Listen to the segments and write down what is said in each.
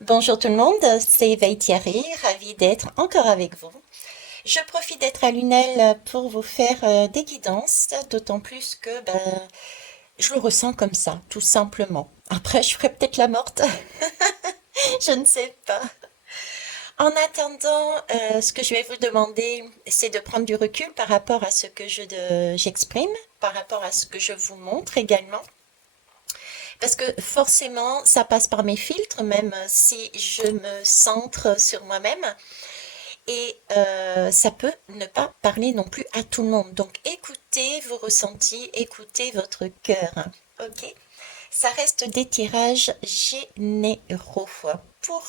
Bonjour tout le monde, c'est Veille Thierry, ravie d'être encore avec vous. Je profite d'être à Lunel pour vous faire des guidances, d'autant plus que je le ressens comme ça, tout simplement. Après, je ferai peut-être la morte, je ne sais pas. En attendant, ce que je vais vous demander, c'est de prendre du recul par rapport à ce que j'exprime, par rapport à ce que je vous montre également. Parce que forcément, ça passe par mes filtres, même si je me centre sur moi-même. Et ça peut ne pas parler non plus à tout le monde. Donc écoutez vos ressentis, écoutez votre cœur. Ok? Ça reste des tirages généraux pour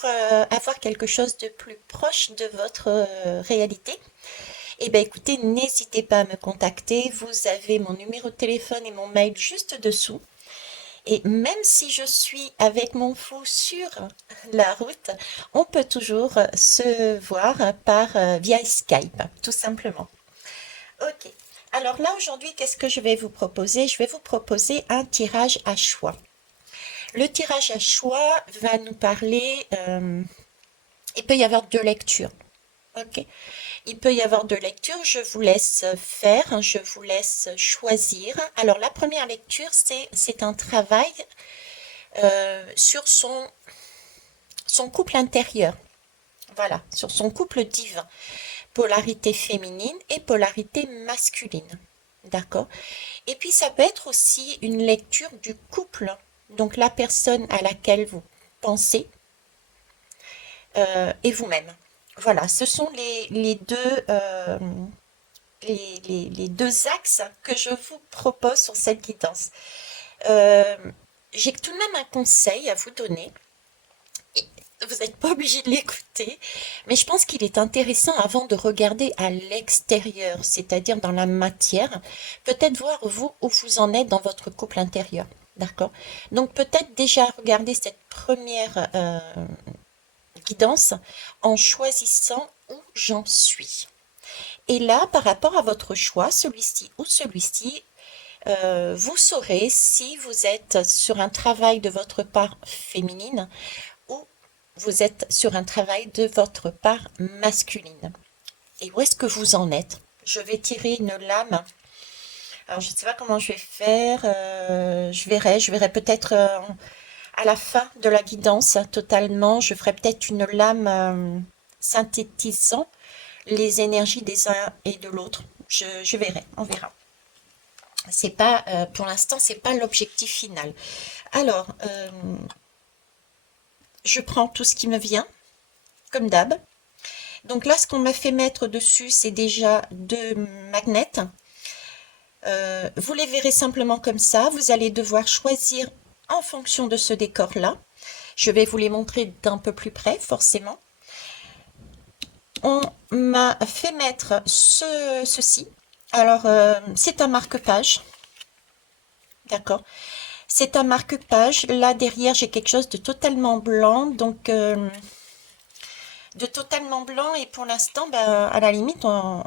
avoir quelque chose de plus proche de votre réalité. Eh bien écoutez, n'hésitez pas à me contacter. Vous avez mon numéro de téléphone et mon mail juste dessous. Et même si je suis avec mon fou sur la route, on peut toujours se voir via Skype, tout simplement. Ok. Alors là, aujourd'hui, qu'est-ce que je vais vous proposer? Je vais vous proposer un tirage à choix. Le tirage à choix va nous parler, il peut y avoir deux lectures. Ok. Il peut y avoir deux lectures, je vous laisse faire, je vous laisse choisir. Alors la première lecture, c'est un travail sur son couple intérieur. Voilà, sur son couple divin. Polarité féminine et polarité masculine. D'accord? Et puis ça peut être aussi une lecture du couple, donc la personne à laquelle vous pensez et vous-même. Voilà, ce sont les deux axes que je vous propose sur cette guidance. Euh, j'ai tout de même un conseil à vous donner. Vous n'êtes pas obligé de l'écouter, mais je pense qu'il est intéressant avant de regarder à l'extérieur, c'est-à-dire dans la matière, peut-être voir vous où vous en êtes dans votre couple intérieur. D'accord? Donc peut-être déjà regarder cette première guidance en choisissant où j'en suis. Et là, par rapport à votre choix, celui-ci ou celui-ci, vous saurez si vous êtes sur un travail de votre part féminine ou vous êtes sur un travail de votre part masculine. Et où est-ce que vous en êtes? Je vais tirer une lame. Alors, je ne sais pas comment je vais faire. Je verrai peut-être à la fin de la guidance totalement. Je ferai peut-être une lame synthétisant les énergies des uns et de l'autre. Je verrai, on verra. C'est pas, pour l'instant, c'est pas l'objectif final. Alors, je prends tout ce qui me vient, comme d'hab. Donc là, ce qu'on m'a fait mettre dessus, c'est déjà deux magnets. Vous les verrez simplement comme ça. Vous allez devoir choisir en fonction de ce décor-là. Je vais vous les montrer d'un peu plus près, forcément. On m'a fait mettre ceci. Alors, c'est un marque-page. D'accord. C'est un marque-page. Là, derrière, j'ai quelque chose de totalement blanc. Donc, de totalement blanc. Et pour l'instant, à la limite, on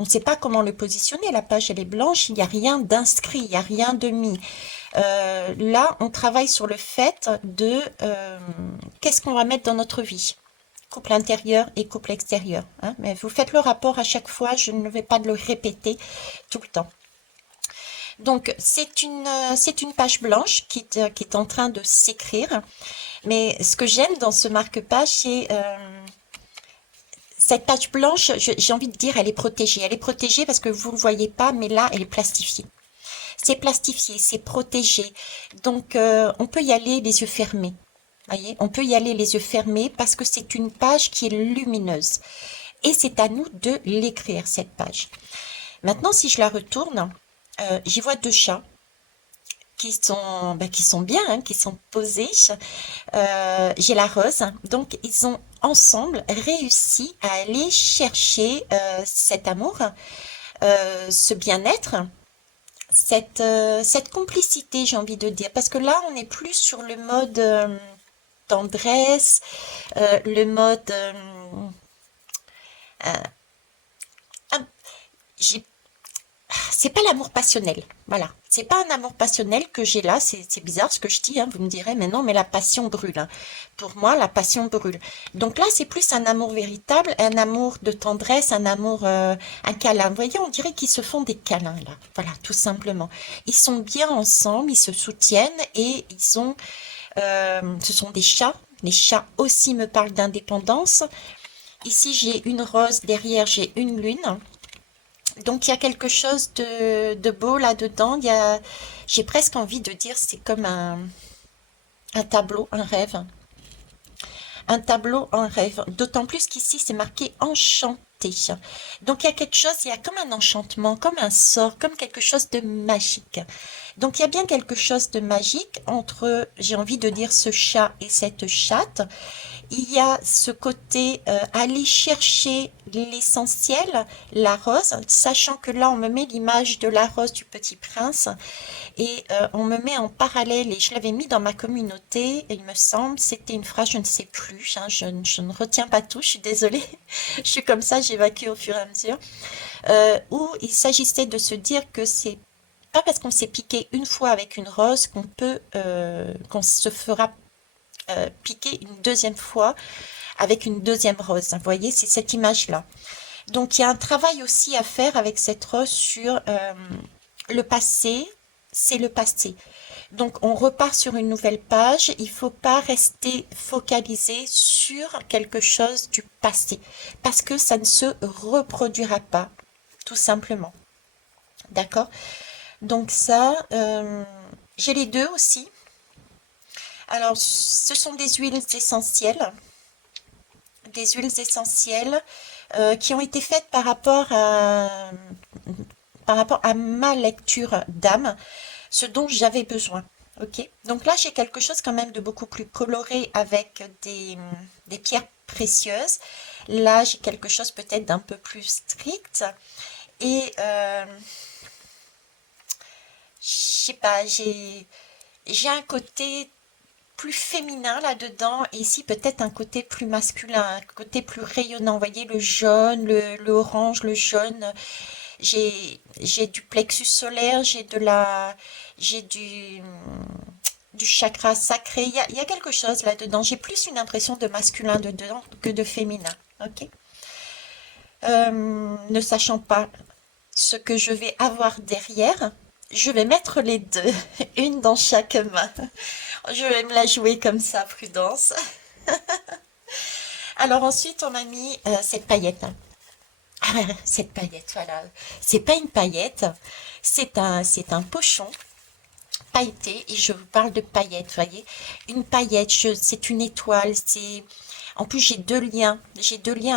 ne sait pas comment le positionner. La page, elle est blanche. Il n'y a rien d'inscrit. Il n'y a rien de mis. Là, on travaille sur le fait de qu'est-ce qu'on va mettre dans notre vie. Couple intérieur et couple extérieur. Hein. Mais vous faites le rapport à chaque fois. Je ne vais pas le répéter tout le temps. Donc, c'est une page blanche qui est en train de s'écrire. Mais ce que j'aime dans ce marque-page, c'est cette page blanche, j'ai envie de dire, elle est protégée. Elle est protégée parce que vous ne le voyez pas, mais là, elle est plastifiée. C'est plastifié, c'est protégé. Donc, on peut y aller les yeux fermés. Voyez, on peut y aller les yeux fermés parce que c'est une page qui est lumineuse. Et c'est à nous de l'écrire, cette page. Maintenant, si je la retourne, j'y vois deux chats qui sont bien, hein, qui sont posés. J'ai la rose. Donc, ils ont ensemble réussi à aller chercher cet amour, ce bien-être, cette complicité, j'ai envie de dire. Parce que là, on n'est plus sur le mode tendresse, le mode... euh, j'ai c'est pas l'amour passionnel. Voilà. C'est pas un amour passionnel que j'ai là. C'est bizarre ce que je dis, hein. Vous me direz, mais non, mais la passion brûle, hein. Pour moi, la passion brûle. Donc là, c'est plus un amour véritable, un amour de tendresse, un amour, un câlin. Vous voyez, on dirait qu'ils se font des câlins, là. Voilà, tout simplement. Ils sont bien ensemble, ils se soutiennent et ce sont des chats. Les chats aussi me parlent d'indépendance. Ici, j'ai une rose, derrière, j'ai une lune. Donc il y a quelque chose de beau là-dedans. J'ai presque envie de dire, c'est comme un tableau, un rêve. Un tableau, un rêve. D'autant plus qu'ici, c'est marqué enchanté. Donc il y a quelque chose, il y a comme un enchantement, comme un sort, comme quelque chose de magique. Donc il y a bien quelque chose de magique entre, j'ai envie de dire, ce chat et cette chatte. Il y a ce côté aller chercher l'essentiel, la rose, sachant que là on me met l'image de la rose du Petit Prince et on me met en parallèle, et je l'avais mis dans ma communauté, il me semble, c'était une phrase, je ne sais plus, hein, je ne retiens pas tout, je suis désolée, je suis comme ça, j'évacue au fur et à mesure, où il s'agissait de se dire que c'est pas parce qu'on s'est piqué une fois avec une rose qu'on se fera piquer une deuxième fois avec une deuxième rose. Vous voyez, c'est cette image-là. Donc il y a un travail aussi à faire avec cette rose sur le passé, c'est le passé. Donc on repart sur une nouvelle page, il ne faut pas rester focalisé sur quelque chose du passé, parce que ça ne se reproduira pas, tout simplement. D'accord? Donc ça, j'ai les deux aussi. Alors, ce sont des huiles essentielles qui ont été faites par rapport à ma lecture d'âme, ce dont j'avais besoin. Ok. Donc là, j'ai quelque chose quand même de beaucoup plus coloré avec des pierres précieuses. Là, j'ai quelque chose peut-être d'un peu plus strict. Et je sais pas, j'ai un côté plus féminin là-dedans, et ici peut-être un côté plus masculin, un côté plus rayonnant. Vous voyez, le jaune, le orange, le jaune. J'ai du plexus solaire, j'ai du chakra sacré. Il y a quelque chose là-dedans. J'ai plus une impression de masculin dedans que de féminin. Ok. Ne sachant pas ce que je vais avoir derrière, je vais mettre les deux, une dans chaque main. Je vais me la jouer comme ça, prudence. Alors ensuite, on a mis cette paillette. Ah, cette paillette, voilà. C'est pas une paillette, c'est un pochon pailleté, et je vous parle de paillettes, vous voyez. Une paillette, c'est une étoile, en plus j'ai deux liens,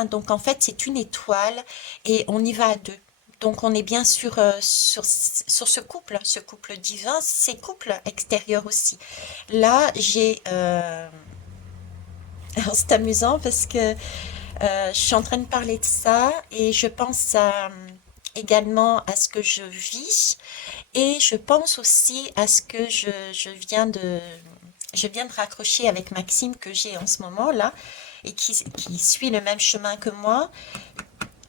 donc en fait c'est une étoile et on y va à deux. Donc on est bien sur ce couple divin, ces couples extérieurs aussi. Là, alors c'est amusant parce que je suis en train de parler de ça et je pense également à ce que je vis, et je pense aussi à ce que je viens de raccrocher avec Maxime, que j'ai en ce moment là et qui suit le même chemin que moi.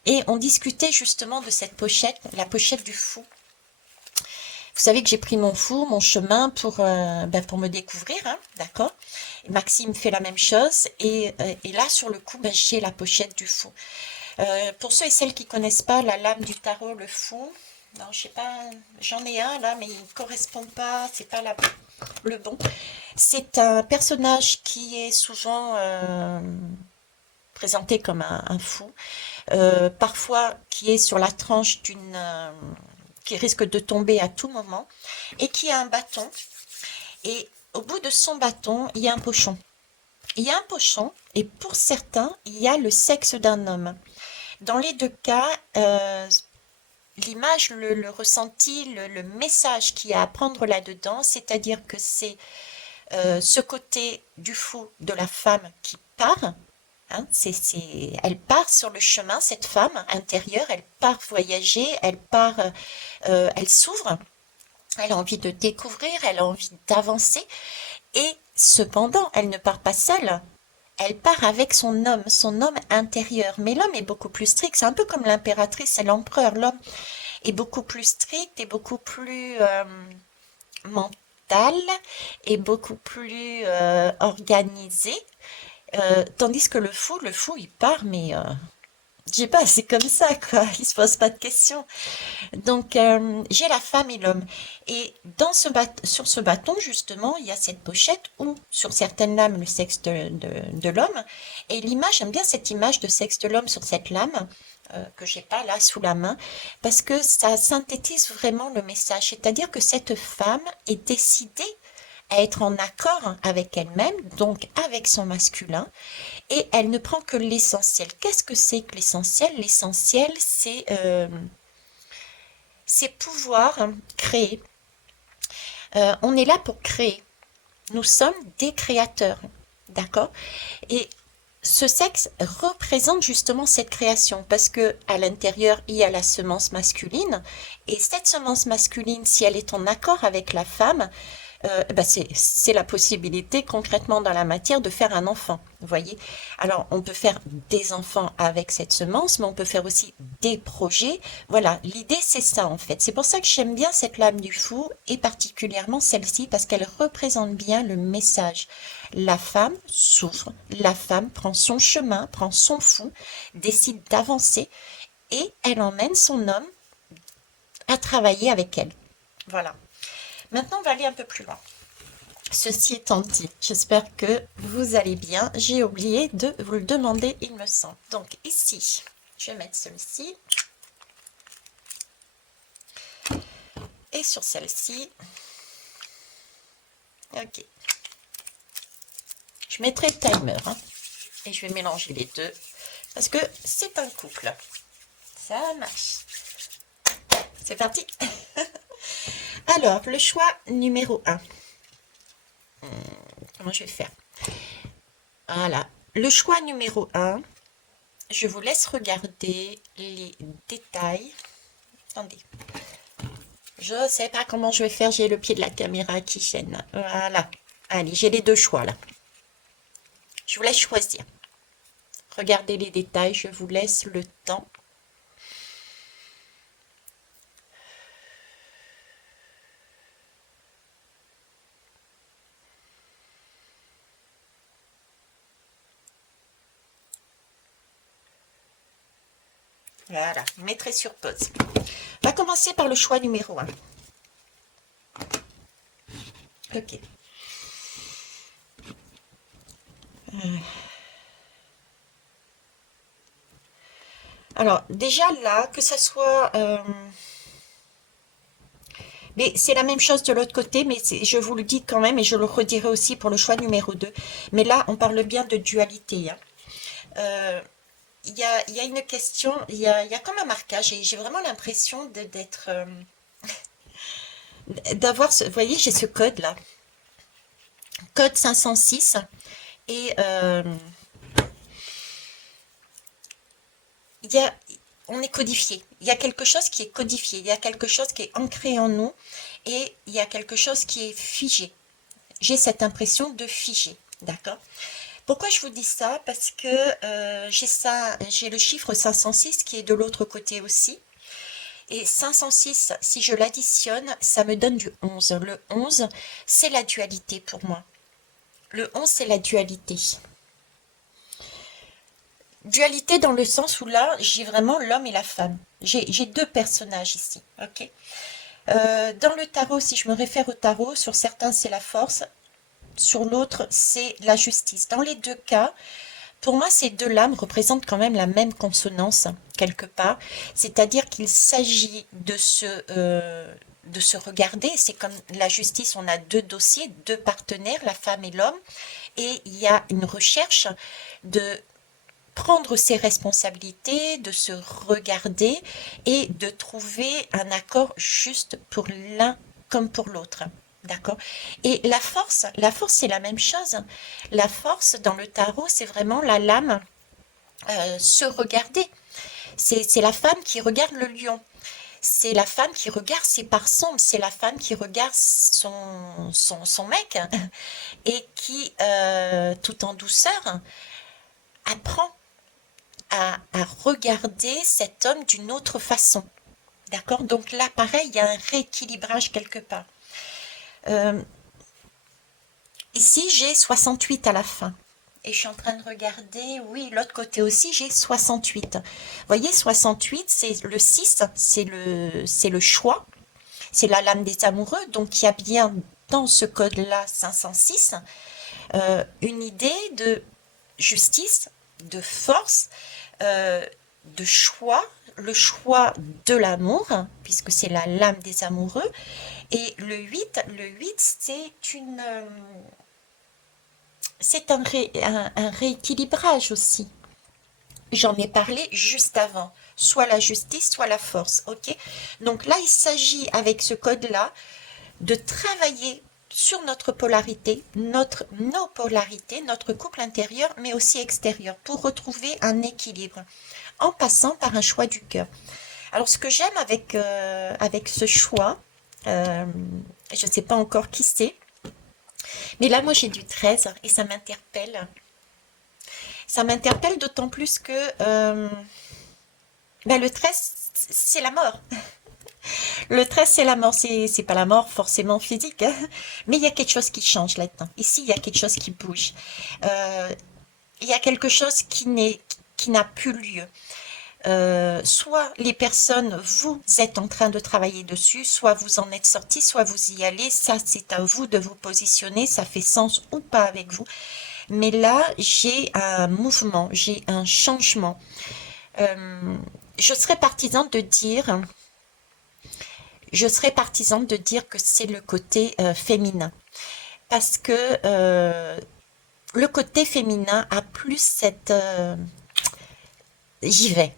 Et on discutait justement de cette pochette, la pochette du fou. Vous savez que j'ai pris mon fou, mon chemin pour me découvrir, hein, d'accord? Et Maxime fait la même chose, et là sur le coup, j'ai la pochette du fou. Pour ceux et celles qui connaissent pas la lame du tarot, le fou, non, je sais pas, j'en ai un là, mais il ne correspond pas, c'est pas le bon. C'est un personnage qui est souvent présenté comme un fou, parfois qui est sur la tranche qui risque de tomber à tout moment, et qui a un bâton, et au bout de son bâton, il y a un pochon. Il y a un pochon, et pour certains, il y a le sexe d'un homme. Dans les deux cas, l'image, le ressenti, le message qu'il y a à prendre là-dedans, c'est-à-dire que c'est ce côté du fou de la femme qui part, hein, elle part sur le chemin, cette femme intérieure, elle part voyager, elle s'ouvre, elle a envie de découvrir, elle a envie d'avancer, et cependant, elle ne part pas seule. Elle part avec son homme intérieur. Mais l'homme est beaucoup plus strict. C'est un peu comme l'impératrice et l'empereur. L'homme est beaucoup plus stricte, est beaucoup plus mentale, est beaucoup plus organisée. Tandis que le fou, il part, mais je sais pas, c'est comme ça, quoi. Il se pose pas de questions. Donc, j'ai la femme et l'homme. Et sur ce bâton, justement, il y a cette pochette où, sur certaines lames, le sexe de l'homme. Et l'image, j'aime bien cette image de sexe de l'homme sur cette lame, que j'ai pas là sous la main, parce que ça synthétise vraiment le message. C'est-à-dire que cette femme est décidée à être en accord avec elle-même, donc avec son masculin, et elle ne prend que l'essentiel. Qu'est-ce que c'est que l'essentiel? L'essentiel, c'est pouvoir créer. On est là pour créer. Nous sommes des créateurs. D'accord? Et ce sexe représente justement cette création parce que à l'intérieur, il y a la semence masculine et cette semence masculine, si elle est en accord avec la femme, bah c'est la possibilité concrètement dans la matière de faire un enfant, vous voyez. Alors on peut faire des enfants avec cette semence, mais on peut faire aussi des projets. Voilà, l'idée c'est ça en fait. C'est pour ça que j'aime bien cette lame du fou et particulièrement celle-ci parce qu'elle représente bien le message. La femme souffre, la femme prend son chemin, prend son fou, décide d'avancer et elle emmène son homme à travailler avec elle. Voilà. Maintenant, on va aller un peu plus loin. Ceci étant dit, j'espère que vous allez bien. J'ai oublié de vous le demander, il me semble. Donc ici, je vais mettre celui-ci. Et sur celle-ci, ok. Je mettrai le timer, hein, et je vais mélanger les deux, parce que c'est un couple. Ça marche. C'est parti. Alors, le choix numéro 1. Comment je vais faire? Voilà. Le choix numéro 1, je vous laisse regarder les détails. Attendez. Je ne sais pas comment je vais faire, j'ai le pied de la caméra qui gêne. Voilà. Allez, j'ai les deux choix là. Je vous laisse choisir. Regardez les détails, je vous laisse le temps. Voilà, je mettrai sur pause. On va commencer par le choix numéro 1. Ok. Alors, déjà là, que ça soit... mais c'est la même chose de l'autre côté, mais je vous le dis quand même, et je le redirai aussi pour le choix numéro 2. Mais là, on parle bien de dualité. Hein. Il y a une question, il y a comme un marquage, et j'ai vraiment l'impression d'être... d'avoir ce... Vous voyez, j'ai ce code là. Code 506. Et il y a, on est codifié. Il y a quelque chose qui est codifié. Il y a quelque chose qui est ancré en nous. Et il y a quelque chose qui est figé. J'ai cette impression de figé. D'accord? Pourquoi je vous dis ça? Parce que j'ai le chiffre 506 qui est de l'autre côté aussi. Et 506, si je l'additionne, ça me donne du 11. Le 11, c'est la dualité pour moi. Le 11, c'est la dualité. Dualité dans le sens où là, j'ai vraiment l'homme et la femme. J'ai deux personnages ici. Ok. Dans le tarot, si je me réfère au tarot, sur certains, c'est la force. Sur l'autre, c'est la justice. Dans les deux cas, pour moi, ces deux lames représentent quand même la même consonance, quelque part. C'est-à-dire qu'il s'agit de se regarder. C'est comme la justice, on a deux dossiers, deux partenaires, la femme et l'homme. Et il y a une recherche de prendre ses responsabilités, de se regarder et de trouver un accord juste pour l'un comme pour l'autre. D'accord? Et la force, c'est la même chose. La force dans le tarot, c'est vraiment la lame se regarder. C'est la femme qui regarde le lion. C'est la femme qui regarde ses parts sombres. C'est la femme qui regarde son mec et qui, tout en douceur, apprend à regarder cet homme d'une autre façon. D'accord? Donc là, pareil, il y a un rééquilibrage quelque part. Euh, Ici, j'ai 68 à la fin. Et je suis en train de regarder, oui, l'autre côté aussi, j'ai 68. Vous voyez, 68, c'est le 6, c'est le choix, c'est la lame des amoureux. Donc, il y a bien dans ce code-là, 506, une idée de justice, de force, euh, de choix, le choix de l'amour, puisque c'est la lame des amoureux. Et le 8 c'est un rééquilibrage aussi. J'en ai parlé juste avant. Soit la justice, soit la force. Ok? Donc là, il s'agit avec ce code-là de travailler sur notre polarité, nos polarités, notre couple intérieur, mais aussi extérieur, pour retrouver un équilibre, en passant par un choix du cœur. Alors, ce que j'aime avec ce choix, euh, je ne sais pas encore qui c'est, mais là, moi, j'ai du 13 et ça m'interpelle. Ça m'interpelle d'autant plus que ben, le 13, c'est la mort. Le 13, c'est la mort. C'est pas la mort forcément physique, hein, mais il y a quelque chose qui change là-dedans. Ici, il y a quelque chose qui bouge. Euh, il y a quelque chose qui n'a plus lieu. Soit les personnes, vous êtes en train de travailler dessus, soit vous en êtes sorti, soit vous y allez. Ça, c'est à vous de vous positionner. Ça fait sens ou pas avec vous. Mais là, j'ai un mouvement, j'ai un changement. Euh, je serais partisane de dire, je serais partisane de dire que c'est le côté féminin, parce que le côté féminin a plus cette, j'y vais.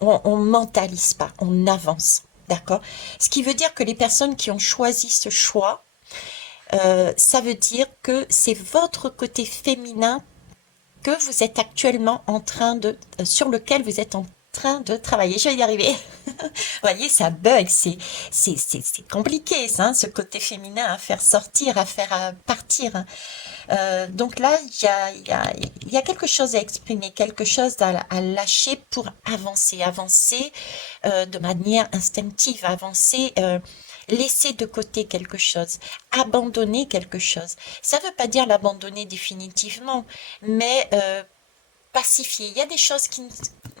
On mentalise pas, on avance, d'accord. Ce qui veut dire que les personnes qui ont choisi ce choix, ça veut dire que c'est votre côté féminin que vous êtes actuellement en train sur lequel vous êtes en train de travailler. Je vais y arriver. Vous voyez, ça bug, c'est compliqué, ça, hein, ce côté féminin à faire sortir, à faire partir, hein. Donc là, il y a quelque chose à exprimer, quelque chose à lâcher pour avancer, avancer de manière instinctive, avancer, laisser de côté quelque chose, abandonner quelque chose. Ça ne veut pas dire l'abandonner définitivement, mais pacifier. Il y a des choses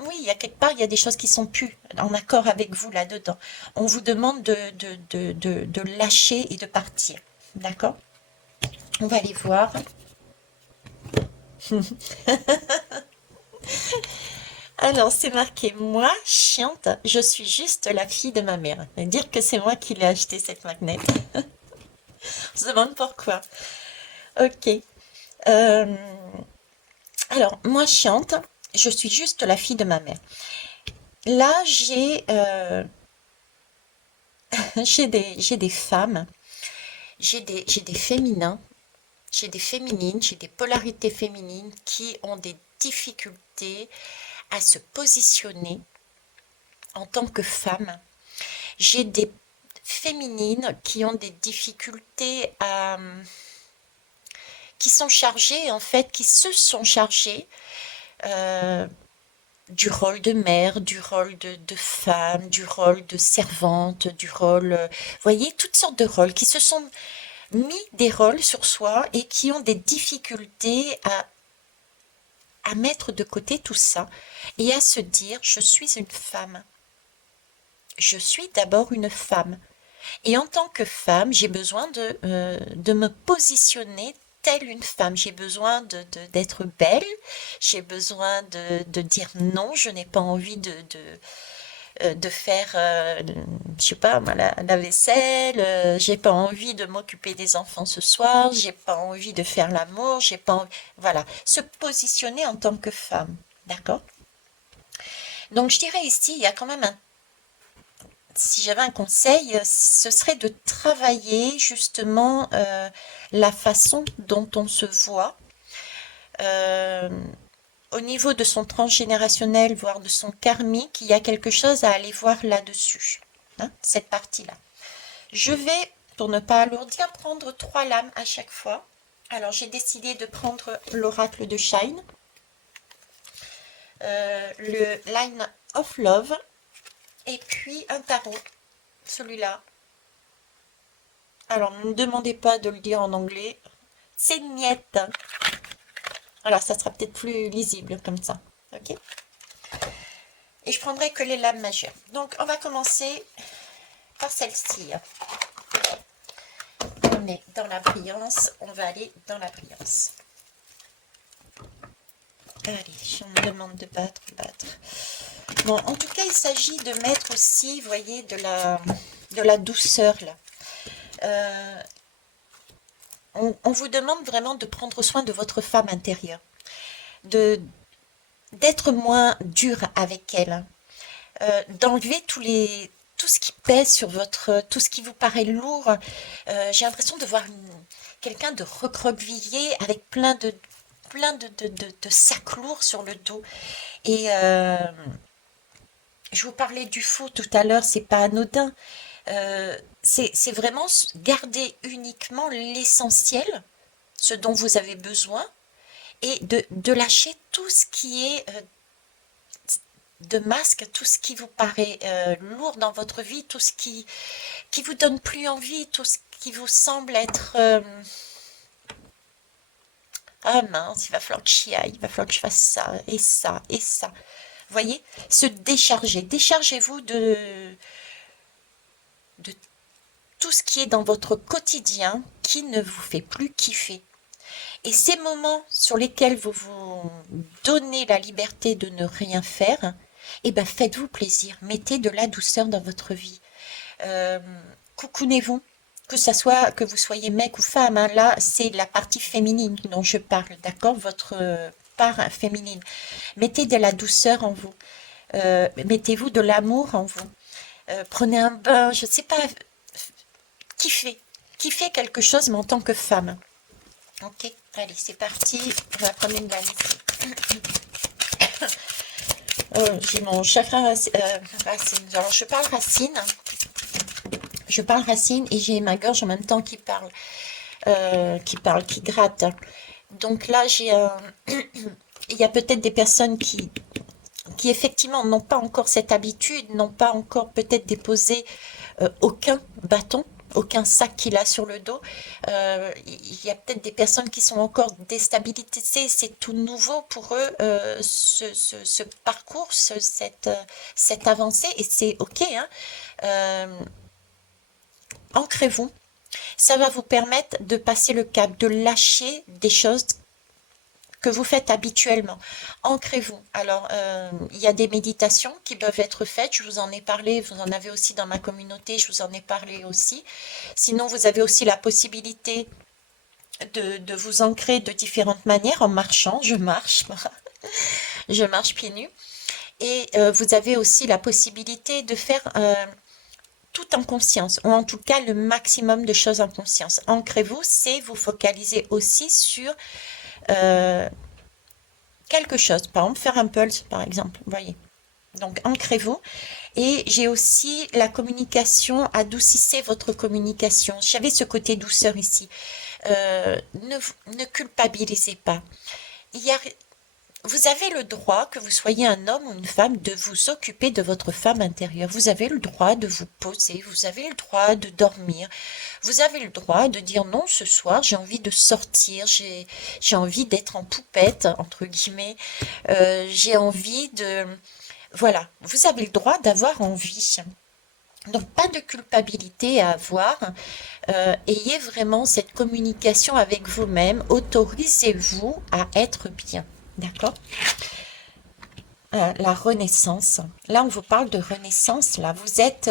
oui, il y a quelque part, il y a des choses qui sont plus en accord avec vous là-dedans. On vous demande de lâcher et de partir. D'accord? On va aller voir. Alors, c'est marqué, moi, chiante, je suis juste la fille de ma mère. Et dire que c'est moi qui l'ai acheté, cette magnète. On se demande pourquoi. Ok. Euh, alors, moi, chiante, je suis juste la fille de ma mère. Là, j'ai des femmes, j'ai des féminins, j'ai des féminines, j'ai des polarités féminines qui ont des difficultés à se positionner en tant que femme. J'ai des féminines qui ont des difficultés qui sont chargées, en fait, qui se sont chargées euh, du rôle de mère, du rôle de femme, du rôle de servante, du rôle, vous voyez, toutes sortes de rôles qui se sont mis des rôles sur soi et qui ont des difficultés à mettre de côté tout ça et à se dire, je suis une femme. Je suis d'abord une femme. Et en tant que femme, j'ai besoin de me positionner telle une femme. J'ai besoin d'être belle. J'ai besoin de dire non. Je n'ai pas envie de faire, je sais pas, moi, la vaisselle. J'ai pas envie de m'occuper des enfants ce soir. J'ai pas envie de faire l'amour. J'ai pas envie, voilà. Se positionner en tant que femme. D'accord? Donc, je dirais ici, il y a quand même si j'avais un conseil, ce serait de travailler justement la façon dont on se voit euh, au niveau de son transgénérationnel, voire de son karmique. Il y a quelque chose à aller voir là-dessus, hein, cette partie-là. Je vais, pour ne pas alourdir, prendre 3 lames à chaque fois. Alors j'ai décidé de prendre l'oracle de Shine, le Line of Love Et puis un tarot, celui-là. Alors, ne me demandez pas de le dire en anglais. C'est une miette. Alors, ça sera peut-être plus lisible comme ça. Ok? Et je prendrai que les lames majeures. Donc, on va commencer par celle-ci. On est dans la brillance. On va aller dans la brillance. Allez, on me demande de battre, battre. Bon, en tout cas, il s'agit de mettre aussi, vous voyez, de la douceur là. On vous demande vraiment de prendre soin de votre femme intérieure, d'être moins dur avec elle, d'enlever tout ce qui pèse sur tout ce qui vous paraît lourd. J'ai l'impression de voir quelqu'un de recroquevillé avec plein de sacs lourds sur le dos. Et je vous parlais du faux tout à l'heure, c'est pas anodin. C'est vraiment garder uniquement l'essentiel, ce dont vous avez besoin, et de lâcher tout ce qui est de masque, tout ce qui vous paraît lourd dans votre vie, tout ce qui vous donne plus envie, tout ce qui vous semble être ah mince, il va falloir que j'y aille, il va falloir que je fasse ça et ça et ça. Vous voyez, se décharger, déchargez-vous de tout ce qui est dans votre quotidien qui ne vous fait plus kiffer. Et ces moments sur lesquels vous vous donnez la liberté de ne rien faire, eh ben faites-vous plaisir, mettez de la douceur dans votre vie. Coucounez-vous, que vous soyez mec ou femme, hein, là c'est la partie féminine dont je parle, d'accord, votre part féminine. Mettez de la douceur en vous, mettez-vous de l'amour en vous. Prenez un bain, je ne sais pas, kiffez quelque chose, mais en tant que femme. Ok, allez, c'est parti. On va prendre une vanille. J'ai mon chakra racine. Alors, je parle racine. Je parle racine et j'ai ma gorge en même temps qui parle, qui gratte. Donc là, il y a peut-être des personnes qui effectivement n'ont pas encore cette habitude, n'ont pas encore peut-être déposé aucun bâton, aucun sac qu'il a sur le dos. Il y a peut-être des personnes qui sont encore déstabilisées, c'est tout nouveau pour eux, ce parcours, cette avancée, et c'est ok, hein. Ancrez-vous, ça va vous permettre de passer le cap, de lâcher des choses que vous faites habituellement. Ancrez-vous. Alors, il y a des méditations qui peuvent être faites, je vous en ai parlé, vous en avez aussi dans ma communauté, je vous en ai parlé aussi. Sinon, vous avez aussi la possibilité de vous ancrer de différentes manières en marchant. Je marche, je marche pieds nus. Et vous avez aussi la possibilité de faire tout en conscience, ou en tout cas le maximum de choses en conscience. Ancrez-vous, c'est vous focaliser aussi sur quelque chose, par exemple faire un pulse par exemple, vous voyez. Donc ancrez-vous. Et j'ai aussi la communication, adoucissez votre communication. J'avais ce côté douceur ici. Ne culpabilisez pas. Vous avez le droit, que vous soyez un homme ou une femme, de vous occuper de votre femme intérieure. Vous avez le droit de vous poser, vous avez le droit de dormir, vous avez le droit de dire non, ce soir j'ai envie de sortir, j'ai envie d'être en poupette, entre guillemets, j'ai envie de... Voilà, vous avez le droit d'avoir envie. Donc pas de culpabilité à avoir, ayez vraiment cette communication avec vous-même, autorisez-vous à être bien. D'accord? La renaissance. Là, on vous parle de renaissance. Là, vous êtes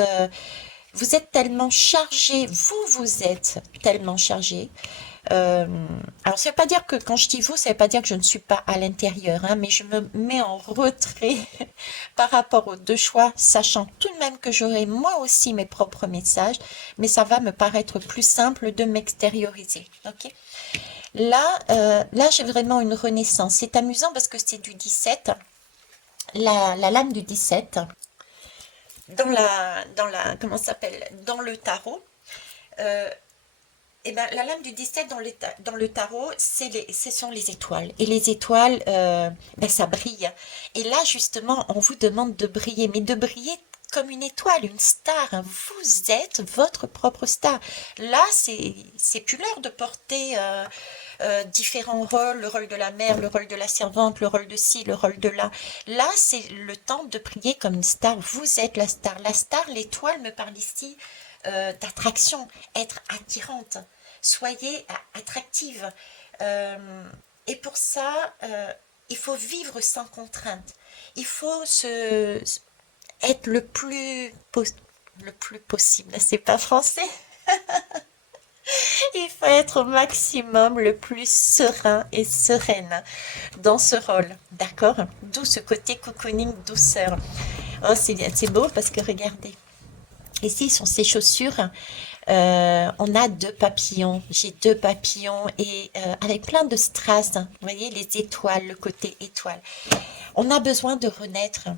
tellement chargé. Vous êtes tellement chargé. Alors, ça ne veut pas dire que quand je dis vous, ça ne veut pas dire que je ne suis pas à l'intérieur, hein, mais je me mets en retrait par rapport aux deux choix, sachant tout de même que j'aurai moi aussi mes propres messages, mais ça va me paraître plus simple de m'extérioriser. Ok? Là, j'ai vraiment une renaissance. C'est amusant parce que c'est du 17, la lame du 17, comment ça s'appelle, dans le tarot. Et ben, la lame du 17 dans le tarot, ce sont les étoiles. Et les étoiles, ben, ça brille. Et là, justement, on vous demande de briller, mais de briller comme une étoile, une star, hein. Vous êtes votre propre star. Là, c'est plus l'heure de porter différents rôles, le rôle de la mère, le rôle de la servante, le rôle de ci, le rôle de là. Là, c'est le temps de prier comme une star. Vous êtes la star. La star, l'étoile me parle ici d'attraction, être attirante. Soyez attractive. Et pour ça, il faut vivre sans contrainte. Il faut être le plus possible. C'est pas français. Il faut être au maximum le plus serein et sereine dans ce rôle, d'accord? D'où ce côté cocooning douceur. Oh, c'est beau parce que regardez. Ici sont ces chaussures. On a deux papillons. J'ai deux papillons et avec plein de strass. Vous voyez les étoiles, le côté étoile. On a besoin de renaître.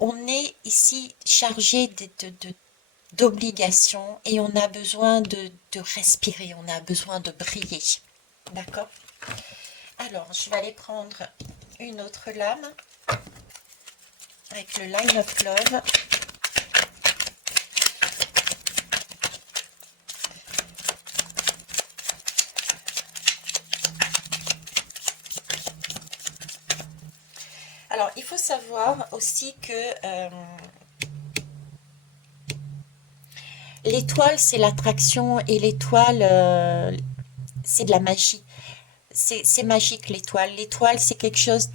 On est ici chargé d'obligations et on a besoin de respirer, on a besoin de briller. D'accord? Alors, je vais aller prendre une autre lame avec le Line of Love. Alors, il faut savoir aussi que l'étoile, c'est l'attraction et l'étoile, c'est de la magie. C'est magique l'étoile. L'étoile, c'est quelque chose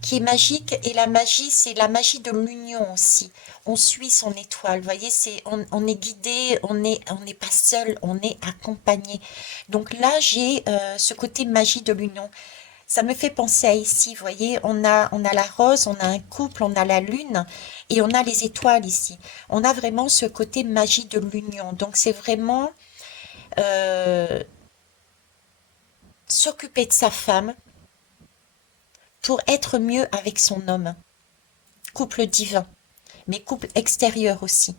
qui est magique et la magie, c'est la magie de l'union aussi. On suit son étoile, vous voyez, on est guidé, on n'est pas seul, on est accompagné. Donc là, j'ai ce côté magie de l'union. Ça me fait penser à ici, vous voyez, on a la rose, on a un couple, on a la lune et on a les étoiles ici. On a vraiment ce côté magie de l'union. Donc c'est vraiment euh, s'occuper de sa femme pour être mieux avec son homme. Couple divin, mais couple extérieur aussi.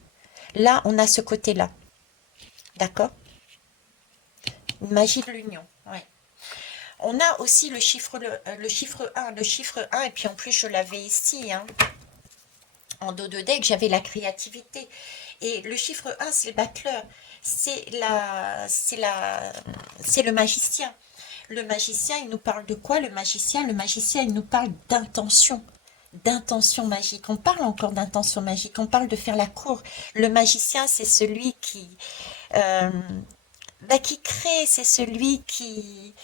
Là, on a ce côté-là. D'accord? Magie de l'union. Ouais. On a aussi le chiffre 1. Le chiffre 1, et puis en plus, je l'avais ici, hein, en dos de deck, j'avais la créativité. Et le chiffre 1, c'est le battleur. C'est le magicien. Le magicien, il nous parle de quoi? Le magicien, il nous parle d'intention magique. On parle encore d'intention magique. On parle de faire la cour. Le magicien, c'est celui euh, qui crée, c'est celui qui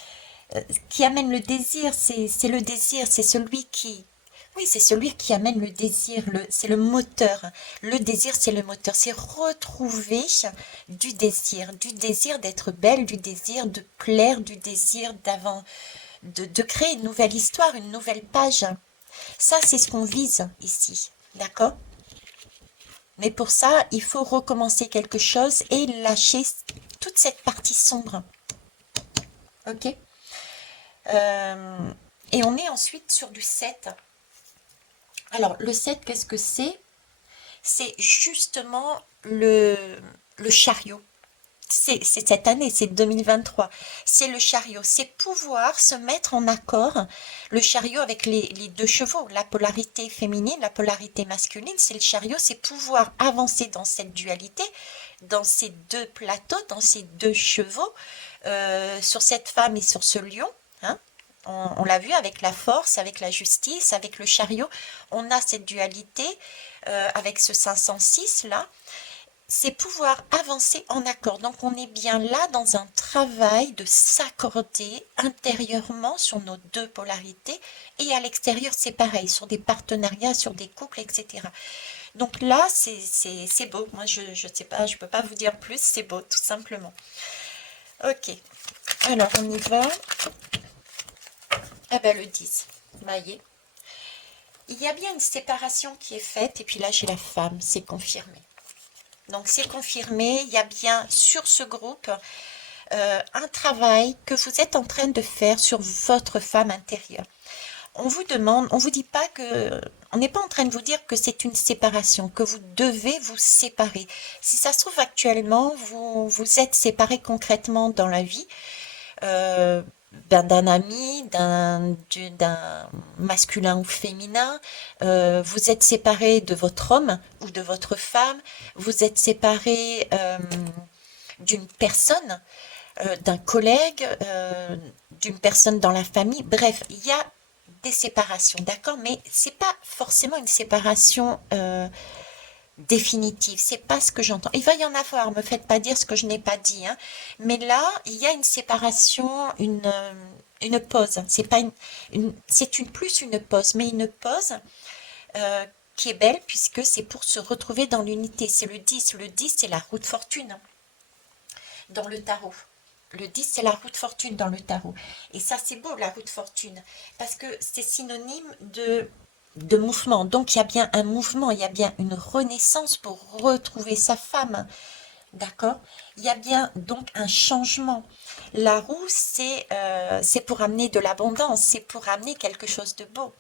amène le désir. C'est le désir, c'est celui qui... Oui, c'est celui qui amène le désir, c'est le moteur. Le désir, c'est le moteur. C'est retrouver du désir d'être belle, du désir de plaire, du désir de créer une nouvelle histoire, une nouvelle page. Ça, c'est ce qu'on vise ici. D'accord? Mais pour ça, il faut recommencer quelque chose et lâcher toute cette partie sombre. Ok? Et on est ensuite sur du 7. Alors, le 7, qu'est-ce que c'est? C'est justement le chariot. C'est cette année, c'est 2023. C'est le chariot, c'est pouvoir se mettre en accord. Le chariot avec les deux chevaux, la polarité féminine, la polarité masculine, c'est le chariot, c'est pouvoir avancer dans cette dualité, dans ces deux plateaux, dans ces deux chevaux, sur cette femme et sur ce lion. Hein. On l'a vu avec la force, avec la justice, avec le chariot. On a cette dualité avec ce 506 là. C'est pouvoir avancer en accord. Donc on est bien là dans un travail de s'accorder intérieurement sur nos deux polarités et à l'extérieur c'est pareil, sur des partenariats, sur des couples, etc. Donc là c'est beau. Moi je sais pas, je peux pas vous dire plus, c'est beau tout simplement. Ok, alors on y va. Ah ben le 10, voyez. Il y a bien une séparation qui est faite et puis là j'ai la femme, c'est confirmé. Donc c'est confirmé, il y a bien sur ce groupe un travail que vous êtes en train de faire sur votre femme intérieure. On vous demande, on vous dit pas que, on n'est pas en train de vous dire que c'est une séparation, que vous devez vous séparer. Si ça se trouve actuellement, vous êtes séparés concrètement dans la vie. d'un ami, d'un masculin ou féminin. Vous êtes séparé de votre homme ou de votre femme. Vous êtes séparé d'une personne, d'un collègue, d'une personne dans la famille. Bref, il y a des séparations, d'accord, mais c'est pas forcément une séparation définitive. C'est pas ce que j'entends. Il va y en avoir. Me faites pas dire ce que je n'ai pas dit, hein. Mais là, il y a une séparation, une pause. C'est pas c'est une plus une pause, mais une pause euh, qui est belle puisque c'est pour se retrouver dans l'unité. C'est le 10. Le 10, c'est la roue de fortune dans le tarot. Le 10, c'est la roue de fortune dans le tarot. Et ça, c'est beau, la roue de fortune, parce que c'est synonyme de mouvement. Donc, il y a bien un mouvement, il y a bien une renaissance pour retrouver sa femme. D'accord? Il y a bien donc un changement. La roue, c'est pour amener de l'abondance, c'est pour amener quelque chose de beau.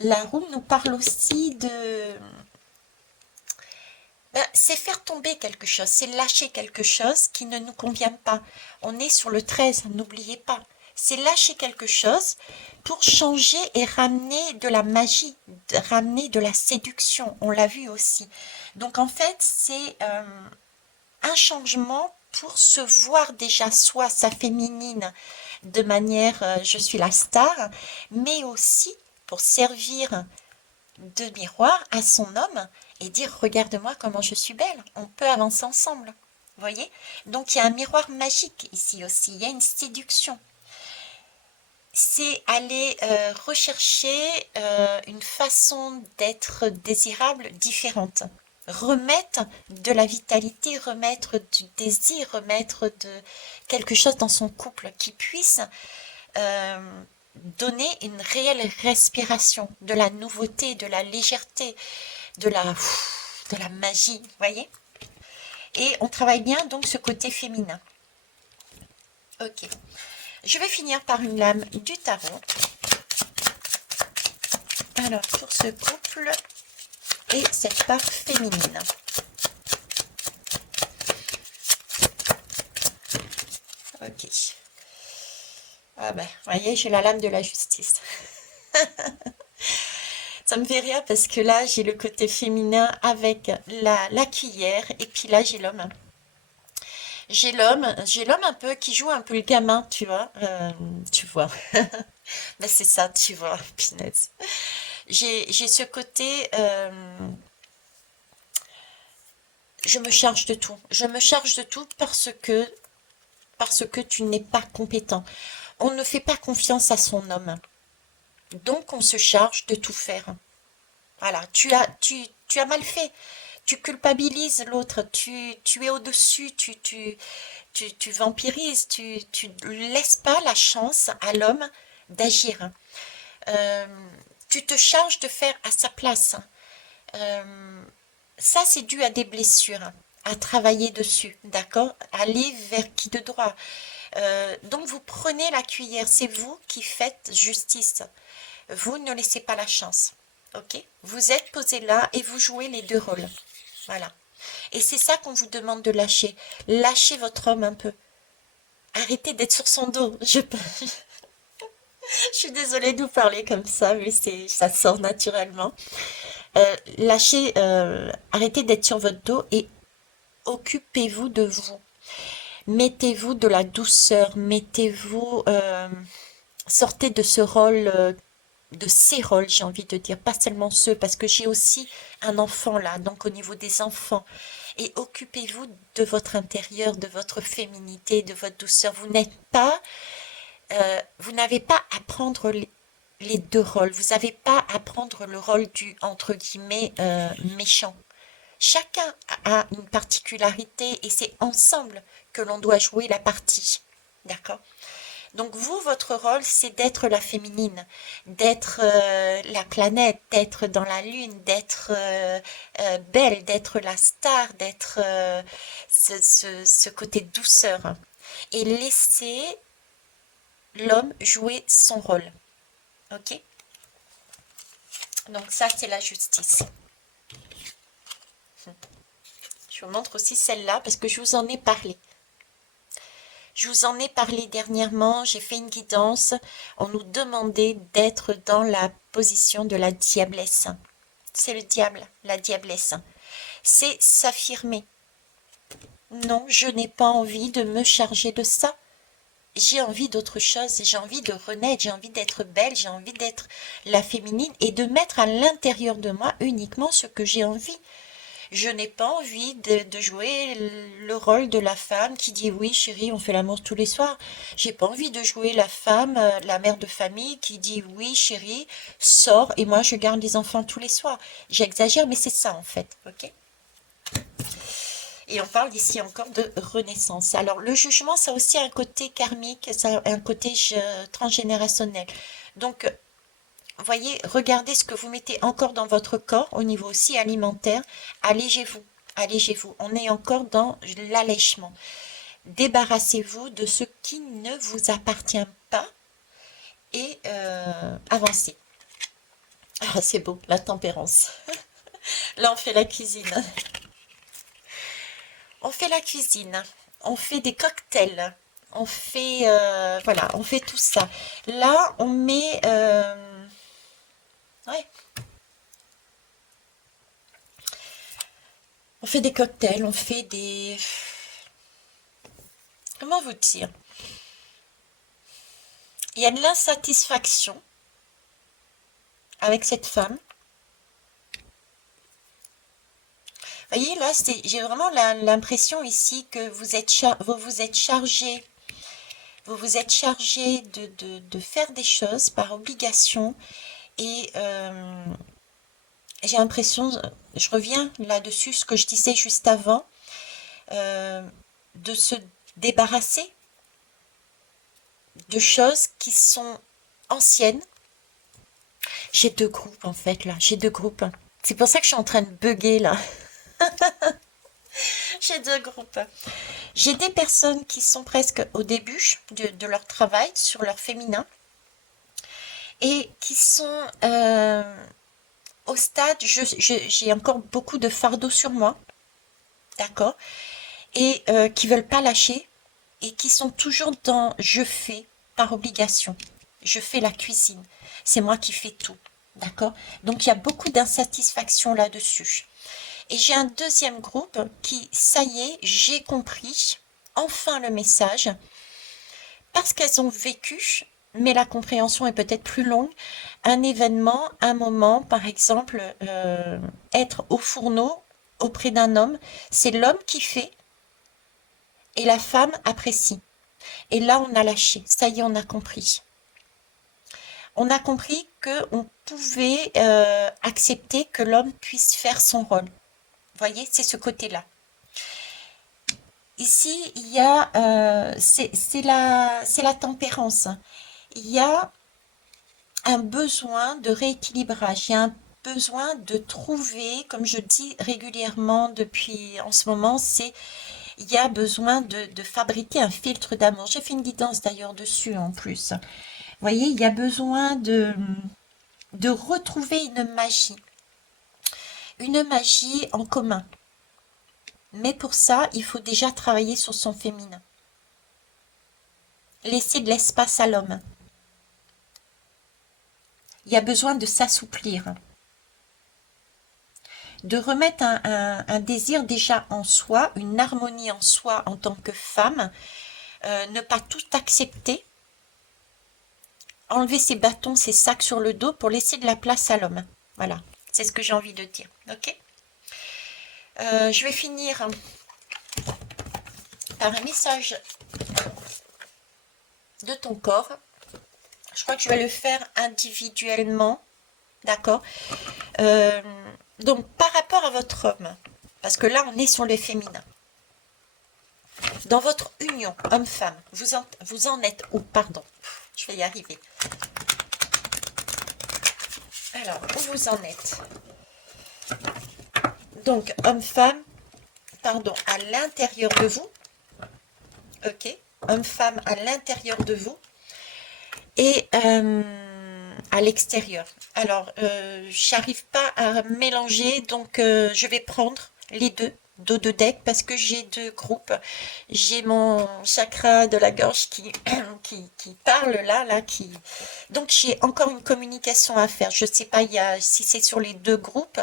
La roue nous parle aussi c'est faire tomber quelque chose, c'est lâcher quelque chose qui ne nous convient pas. On est sur le 13, n'oubliez pas. C'est lâcher quelque chose pour changer et ramener de la magie, ramener de la séduction. On l'a vu aussi. Donc en fait, c'est un changement pour se voir déjà soi, sa féminine, de manière je suis la star, mais aussi pour servir de miroir à son homme et dire regarde-moi comment je suis belle, on peut avancer ensemble. Vous voyez? Donc il y a un miroir magique ici aussi, il y a une séduction. C'est aller rechercher une façon d'être désirable différente. Remettre de la vitalité, remettre du désir, remettre de quelque chose dans son couple qui puisse euh, donner une réelle respiration, de la nouveauté, de la légèreté, de la magie, vous voyez. Et on travaille bien donc ce côté féminin. Ok. Je vais finir par une lame du tarot. Alors, pour ce couple et cette part féminine. Ok. Ah ben, vous voyez, j'ai la lame de la justice. Ça me fait rire parce que là, j'ai le côté féminin avec la cuillère et puis là, j'ai l'homme. J'ai l'homme un peu qui joue un peu le gamin, tu vois. Tu vois. Ben c'est ça, tu vois, punaise. J'ai ce côté, je me charge de tout. Je me charge de tout parce que tu n'es pas compétent. On ne fait pas confiance à son homme. Donc on se charge de tout faire. Voilà, tu as mal fait. Tu culpabilises l'autre, tu es au-dessus, tu vampirises, tu laisses pas la chance à l'homme d'agir. Euh, tu te charges de faire à sa place. Euh, Ça, c'est dû à des blessures, à travailler dessus, d'accord? Aller vers qui de droit. Donc, vous prenez la cuillère, c'est vous qui faites justice. Vous ne laissez pas la chance, ok? Vous êtes posé là et vous jouez les deux rôles. Voilà. Et c'est ça qu'on vous demande de lâcher. Lâchez votre homme un peu. Arrêtez d'être sur son dos. Je suis désolée de vous parler comme ça, mais ça sort naturellement. Arrêtez d'être sur votre dos et occupez-vous de vous. Mettez-vous de la douceur, sortez de ce rôle, de ces rôles, j'ai envie de dire, pas seulement ceux, parce que j'ai aussi un enfant là, donc au niveau des enfants. Et occupez-vous de votre intérieur, de votre féminité, de votre douceur. Vous n'avez pas à prendre les deux rôles. Vous n'avez pas à prendre le rôle du, entre guillemets, méchant. Chacun a une particularité et c'est ensemble que l'on doit jouer la partie. D'accord? Donc vous, votre rôle, c'est d'être la féminine, d'être la planète, d'être dans la lune, d'être belle, d'être la star, d'être ce côté douceur. Et laisser l'homme jouer son rôle. Ok? Donc ça, c'est la justice. Je vous montre aussi celle-là parce que je vous en ai parlé. Je vous en ai parlé dernièrement, j'ai fait une guidance. On nous demandait d'être dans la position de la diablesse. C'est le diable, la diablesse. C'est s'affirmer. Non, je n'ai pas envie de me charger de ça. J'ai envie d'autre chose, j'ai envie de renaître, j'ai envie d'être belle, j'ai envie d'être la féminine et de mettre à l'intérieur de moi uniquement ce que j'ai envie. Je n'ai pas envie de jouer le rôle de la femme qui dit oui chérie, on fait l'amour tous les soirs. J'ai pas envie de jouer la femme, la mère de famille qui dit oui chérie, sors et moi je garde les enfants tous les soirs. J'exagère mais c'est ça en fait, ok? Et on parle ici encore de renaissance. Alors, le jugement, ça a aussi un côté karmique, ça a un côté transgénérationnel. Donc, voyez, regardez ce que vous mettez encore dans votre corps, au niveau aussi alimentaire. Allégez-vous, allégez-vous. On est encore dans l'allègement. Débarrassez-vous de ce qui ne vous appartient pas et avancez. Ah, c'est beau, la tempérance. Là, on fait la cuisine. On fait la cuisine, on fait des cocktails, on fait, voilà, on fait tout ça. Là, on met, ouais, on fait des cocktails, on fait des, comment vous dire? Il y a de l'insatisfaction avec cette femme. Vous voyez, là, j'ai vraiment l'impression ici que vous vous êtes chargé de faire des choses par obligation et j'ai l'impression, je reviens là-dessus, ce que je disais juste avant, euh, de se débarrasser de choses qui sont anciennes. J'ai deux groupes en fait là, j'ai deux groupes. C'est pour ça que je suis en train de bugger là. J'ai deux groupes. J'ai des personnes qui sont presque au début de leur travail sur leur féminin et qui sont au stade, j'ai encore beaucoup de fardeau sur moi, d'accord, et qui veulent pas lâcher et qui sont toujours dans je fais par obligation. Je fais la cuisine. C'est moi qui fais tout. D'accord? Donc il y a beaucoup d'insatisfaction là-dessus. Et j'ai un deuxième groupe qui, ça y est, j'ai compris enfin le message parce qu'elles ont vécu, mais la compréhension est peut-être plus longue, un événement, un moment, par exemple, être au fourneau auprès d'un homme, c'est l'homme qui fait et la femme apprécie. Et là, on a lâché. Ça y est, on a compris. On a compris qu'on pouvait accepter que l'homme puisse faire son rôle. Vous voyez, c'est ce côté-là. Ici, il y a, c'est la tempérance. Il y a un besoin de rééquilibrage. Il y a un besoin de trouver, comme je dis régulièrement depuis en ce moment, il y a besoin de fabriquer un filtre d'amour. J'ai fait une guidance d'ailleurs dessus en plus. Vous voyez, il y a besoin de retrouver une magie en commun. Mais pour ça, il faut déjà travailler sur son féminin. Laisser de l'espace à l'homme. Il y a besoin de s'assouplir. De remettre un désir déjà en soi, une harmonie en soi en tant que femme. Ne pas tout accepter. Enlever ses bâtons, ses sacs sur le dos pour laisser de la place à l'homme. Voilà, c'est ce que j'ai envie de dire. Ok. Je vais finir par un message de ton corps. Je crois que je vais le faire individuellement. D'accord. Donc, par rapport à votre homme, parce que là, on est sur le féminin. Dans votre union, homme-femme, vous en êtes où? Pardon, je vais y arriver. Alors, où vous en êtes? Donc, homme-femme, pardon, à l'intérieur de vous. Ok. Homme-femme à l'intérieur de vous. Et à l'extérieur. Alors, j'arrive pas à mélanger, donc je vais prendre les deux, dos de deck parce que j'ai deux groupes. J'ai mon chakra de la gorge qui parle là, qui... Donc j'ai encore une communication à faire. Je sais pas si c'est sur les deux groupes,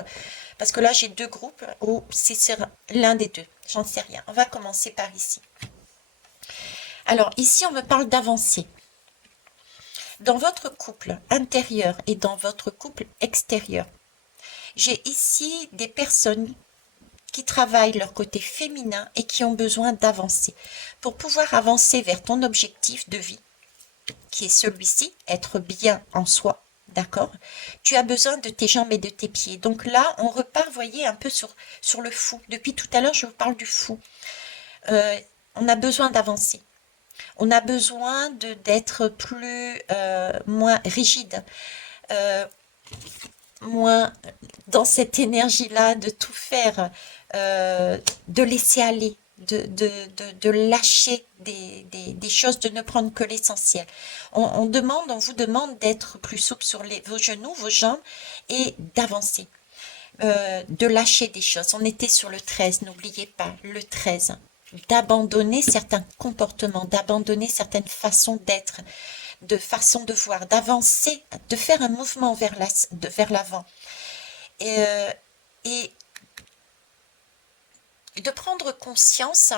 parce que là j'ai deux groupes, ou si c'est l'un des deux. J'en sais rien. On va commencer par ici. Alors ici on me parle d'avancer. Dans votre couple intérieur et dans votre couple extérieur, j'ai ici des personnes qui travaillent leur côté féminin et qui ont besoin d'avancer. Pour pouvoir avancer vers ton objectif de vie, qui est celui-ci, être bien en soi, d'accord? Tu as besoin de tes jambes et de tes pieds. Donc là, on repart, voyez, un peu sur le fou. Depuis tout à l'heure, je vous parle du fou. On a besoin d'avancer. On a besoin d'être plus, moins rigide, moins dans cette énergie-là de tout faire, de laisser aller, de lâcher des choses, de ne prendre que l'essentiel. On vous demande d'être plus souple sur vos genoux, vos jambes et d'avancer, de lâcher des choses. On était sur le 13, n'oubliez pas, le 13. D'abandonner certains comportements, d'abandonner certaines façons d'être, de façons de voir, d'avancer, de faire un mouvement vers l'avant. Et de prendre conscience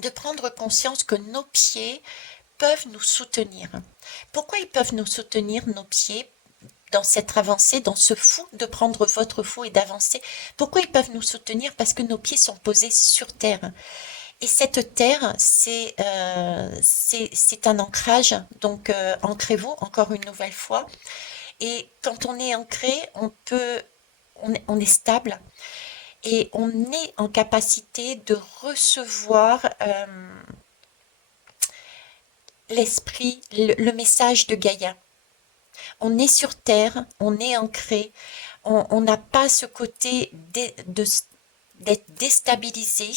que nos pieds peuvent nous soutenir. Pourquoi ils peuvent nous soutenir, nos pieds, dans cette avancée, dans ce fou, de prendre votre fou et d'avancer? Pourquoi ils peuvent nous soutenir? Parce que nos pieds sont posés sur terre. Et cette terre, c'est un ancrage. Donc, ancrez-vous encore une nouvelle fois. Et quand on est ancré, on est stable. Et on est en capacité de recevoir l'esprit, le message de Gaïa. On est sur terre, on est ancré, on n'a pas ce côté d'être déstabilisé,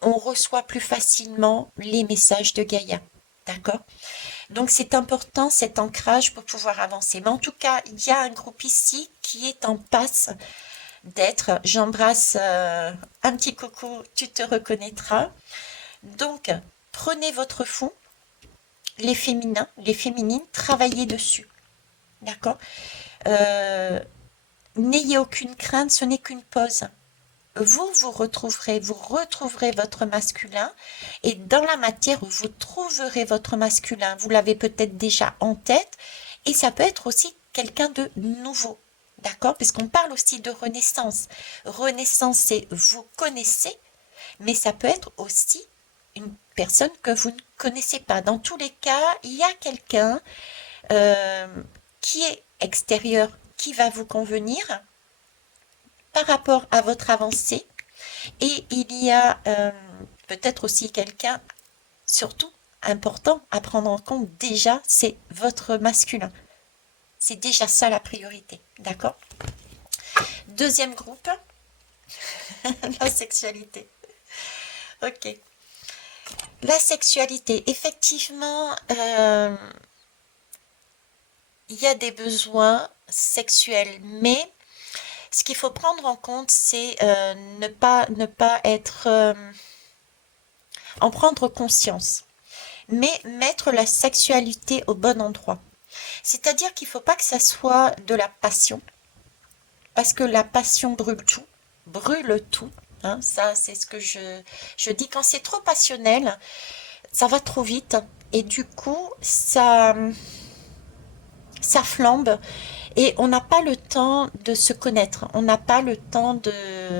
on reçoit plus facilement les messages de Gaïa. D'accord? Donc c'est important cet ancrage pour pouvoir avancer. Mais en tout cas, il y a un groupe ici qui est en passe d'être. J'embrasse un petit coucou, tu te reconnaîtras. Donc, prenez votre fond, les féminins, les féminines, travaillez dessus. D'accord? N'ayez aucune crainte, ce n'est qu'une pause. Vous retrouverez votre masculin, et dans la matière, vous trouverez votre masculin. Vous l'avez peut-être déjà en tête, et ça peut être aussi quelqu'un de nouveau. D'accord? Puisqu'on parle aussi de renaissance. Renaissance, c'est vous connaissez, mais ça peut être aussi une personne que vous ne connaissez pas. Dans tous les cas, il y a quelqu'un qui est extérieur, qui va vous convenir par rapport à votre avancée. Et il y a peut-être aussi quelqu'un, surtout important à prendre en compte déjà, c'est votre masculin. C'est déjà ça la priorité, d'accord? Deuxième groupe, la sexualité. Ok. La sexualité, effectivement, il y a des besoins sexuels, mais ce qu'il faut prendre en compte, c'est ne pas être... en prendre conscience, mais mettre la sexualité au bon endroit. C'est-à-dire qu'il ne faut pas que ça soit de la passion, parce que la passion brûle tout. Hein, ça, c'est ce que je dis. Quand c'est trop passionnel, ça va trop vite, et du coup, ça flambe, et on n'a pas le temps de se connaître. On n'a pas le temps de...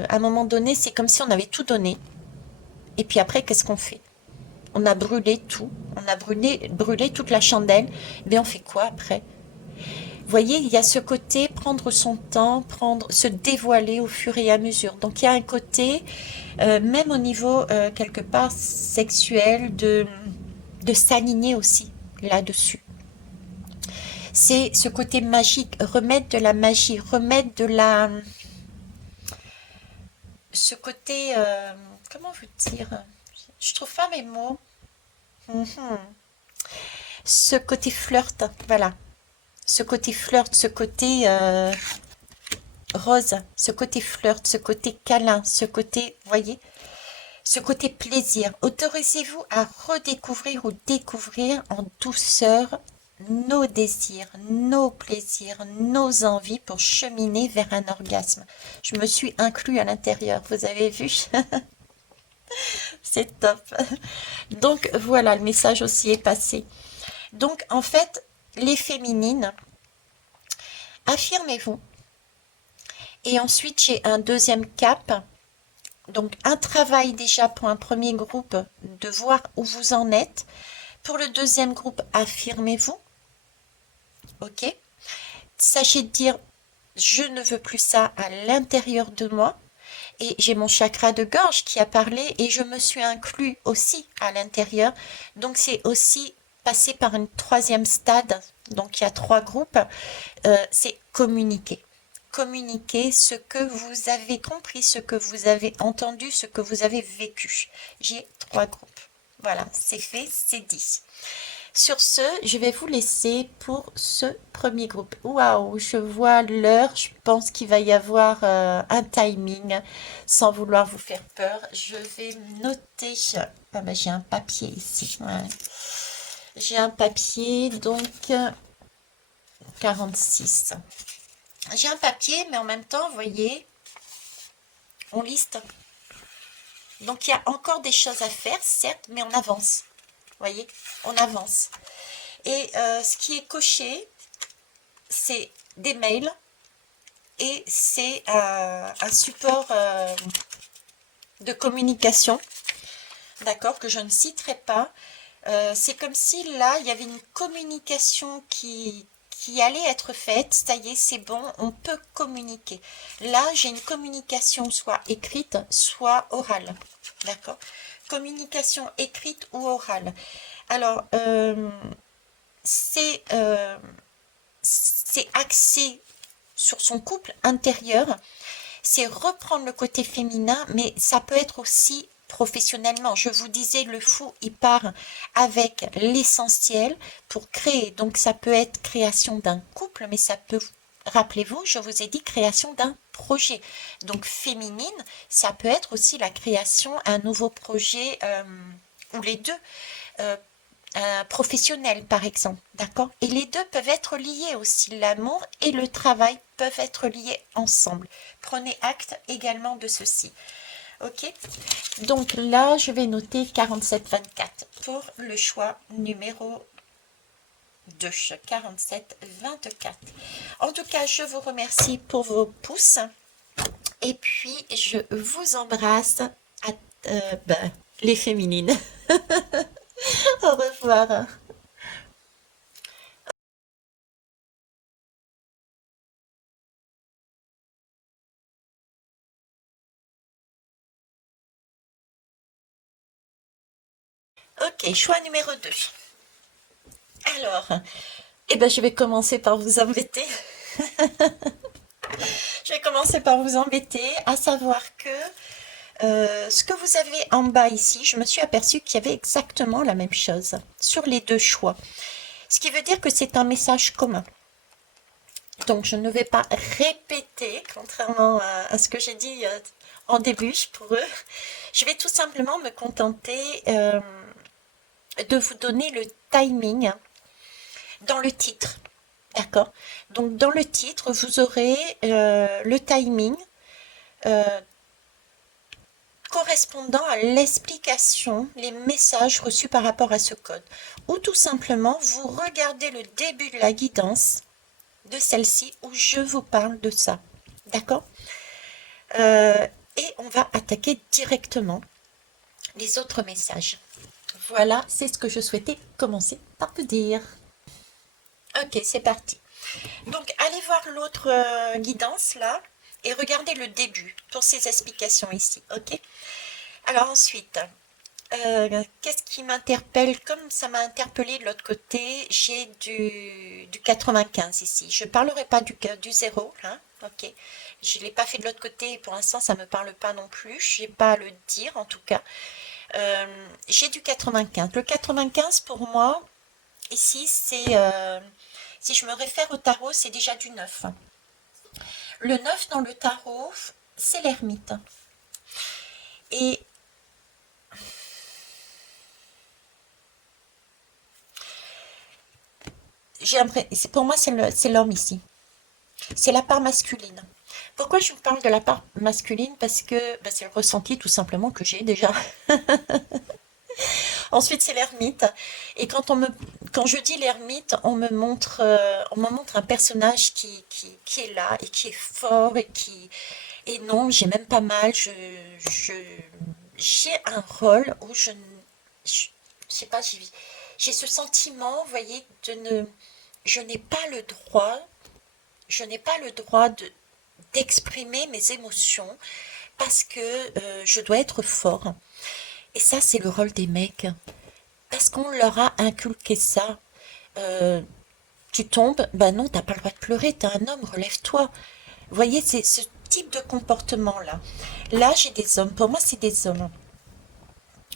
À un moment donné, c'est comme si on avait tout donné, et puis après, qu'est-ce qu'on fait? On a brûlé tout, on a brûlé toute la chandelle, mais on fait quoi après? Vous voyez, il y a ce côté prendre son temps, se dévoiler au fur et à mesure. Donc il y a un côté, même au niveau quelque part sexuel, de s'aligner aussi là-dessus. C'est ce côté magique, remettre de la magie, remettre ce côté, comment vous dire? Je trouve pas mes mots. Ce côté flirt, voilà. Ce côté flirt, ce côté rose, ce côté flirt, ce côté câlin, ce côté, voyez, ce côté plaisir. Autorisez-vous à redécouvrir ou découvrir en douceur nos désirs, nos plaisirs, nos envies pour cheminer vers un orgasme. Je me suis inclus à l'intérieur, vous avez vu? C'est top. Donc voilà, le message aussi est passé. Donc en fait, les féminines, affirmez-vous. Et ensuite, j'ai un deuxième cap. Donc un travail déjà pour un premier groupe, de voir où vous en êtes. Pour le deuxième groupe, affirmez-vous. Ok? Sachez dire, je ne veux plus ça à l'intérieur de moi. Et j'ai mon chakra de gorge qui a parlé et je me suis inclus aussi à l'intérieur. Donc c'est aussi passer par une troisième stade. Donc il y a 3 groupes. C'est communiquer. Communiquer ce que vous avez compris, ce que vous avez entendu, ce que vous avez vécu. J'ai 3 groupes. Voilà, c'est fait, c'est dit. Sur ce, je vais vous laisser pour ce premier groupe. Waouh, je vois l'heure. Je pense qu'il va y avoir un timing. Sans vouloir vous faire peur, je vais noter. Ah ben, j'ai un papier ici. Ouais. J'ai un papier, donc 46. J'ai un papier, mais en même temps, vous voyez, on liste. Donc il y a encore des choses à faire, certes, mais on avance. Vous voyez, on avance. Et ce qui est coché, c'est des mails et c'est un support de communication, d'accord, que je ne citerai pas. C'est comme si là, il y avait une communication qui allait être faite. Ça y est, c'est bon, on peut communiquer. Là, j'ai une communication soit écrite, soit orale, d'accord. Communication écrite ou orale. Alors, c'est axé sur son couple intérieur, c'est reprendre le côté féminin, mais ça peut être aussi professionnellement. Je vous disais, le fou, il part avec l'essentiel pour créer. Donc ça peut être création d'un couple, mais ça peut, rappelez-vous, je vous ai dit création d'un projet. Donc féminine, ça peut être aussi la création d'un nouveau projet, ou les deux. Professionnel par exemple, d'accord. Et les deux peuvent être liés aussi, l'amour et le travail peuvent être liés ensemble. Prenez acte également de ceci, ok. Donc là, je vais noter 47-24 pour le choix numéro 2, 47-24. En tout cas, je vous remercie pour vos pouces et puis je vous embrasse à les féminines. Au revoir. Ok, choix numéro 2. Alors, eh ben, je vais commencer par vous embêter. Je vais commencer par vous embêter, à savoir que ce que vous avez en bas ici, je me suis aperçue qu'il y avait exactement la même chose sur les deux choix. Ce qui veut dire que c'est un message commun. Donc, je ne vais pas répéter, contrairement à ce que j'ai dit en début pour eux. Je vais tout simplement me contenter de vous donner le timing dans le titre. D'accord. Donc dans le titre, vous aurez le timing euh, correspondant à l'explication, les messages reçus par rapport à ce code. Ou tout simplement, vous regardez le début de la guidance de celle-ci où je vous parle de ça. D'accord. Et on va attaquer directement les autres messages. Voilà, c'est ce que je souhaitais commencer par vous dire. Ok, c'est parti. Donc, allez voir l'autre guidance là et regardez le début pour ces explications ici. Ok. Alors ensuite, qu'est-ce qui m'interpelle? Comme ça m'a interpellé de l'autre côté, j'ai du 95 ici. Je ne parlerai pas du 0, hein, ok. Je ne l'ai pas fait de l'autre côté et pour l'instant ça ne me parle pas non plus. Je n'ai pas à le dire en tout cas. J'ai du 95. Le 95 pour moi, ici, c'est si je me réfère au tarot, c'est déjà du 9. Le 9 dans le tarot, c'est l'ermite. Et pour moi, c'est l'homme ici. C'est la part masculine. Pourquoi je vous parle de la part masculine? Parce que c'est le ressenti tout simplement que j'ai déjà. Ensuite, c'est l'ermite. Et quand je dis l'ermite, on me montre un personnage qui est là et qui est fort et non, j'ai même pas mal. J'ai un rôle où je sais pas, j'ai ce sentiment, vous voyez, je n'ai pas le droit, je n'ai pas le droit d'exprimer mes émotions parce que je dois être fort. Et ça, c'est le rôle des mecs. Parce qu'on leur a inculqué ça. Euh, Tu tombes, ben non, t'as pas le droit de pleurer, t'es un homme, relève-toi. Vous voyez, c'est ce type de comportement-là. Là, j'ai des hommes, pour moi, c'est des hommes.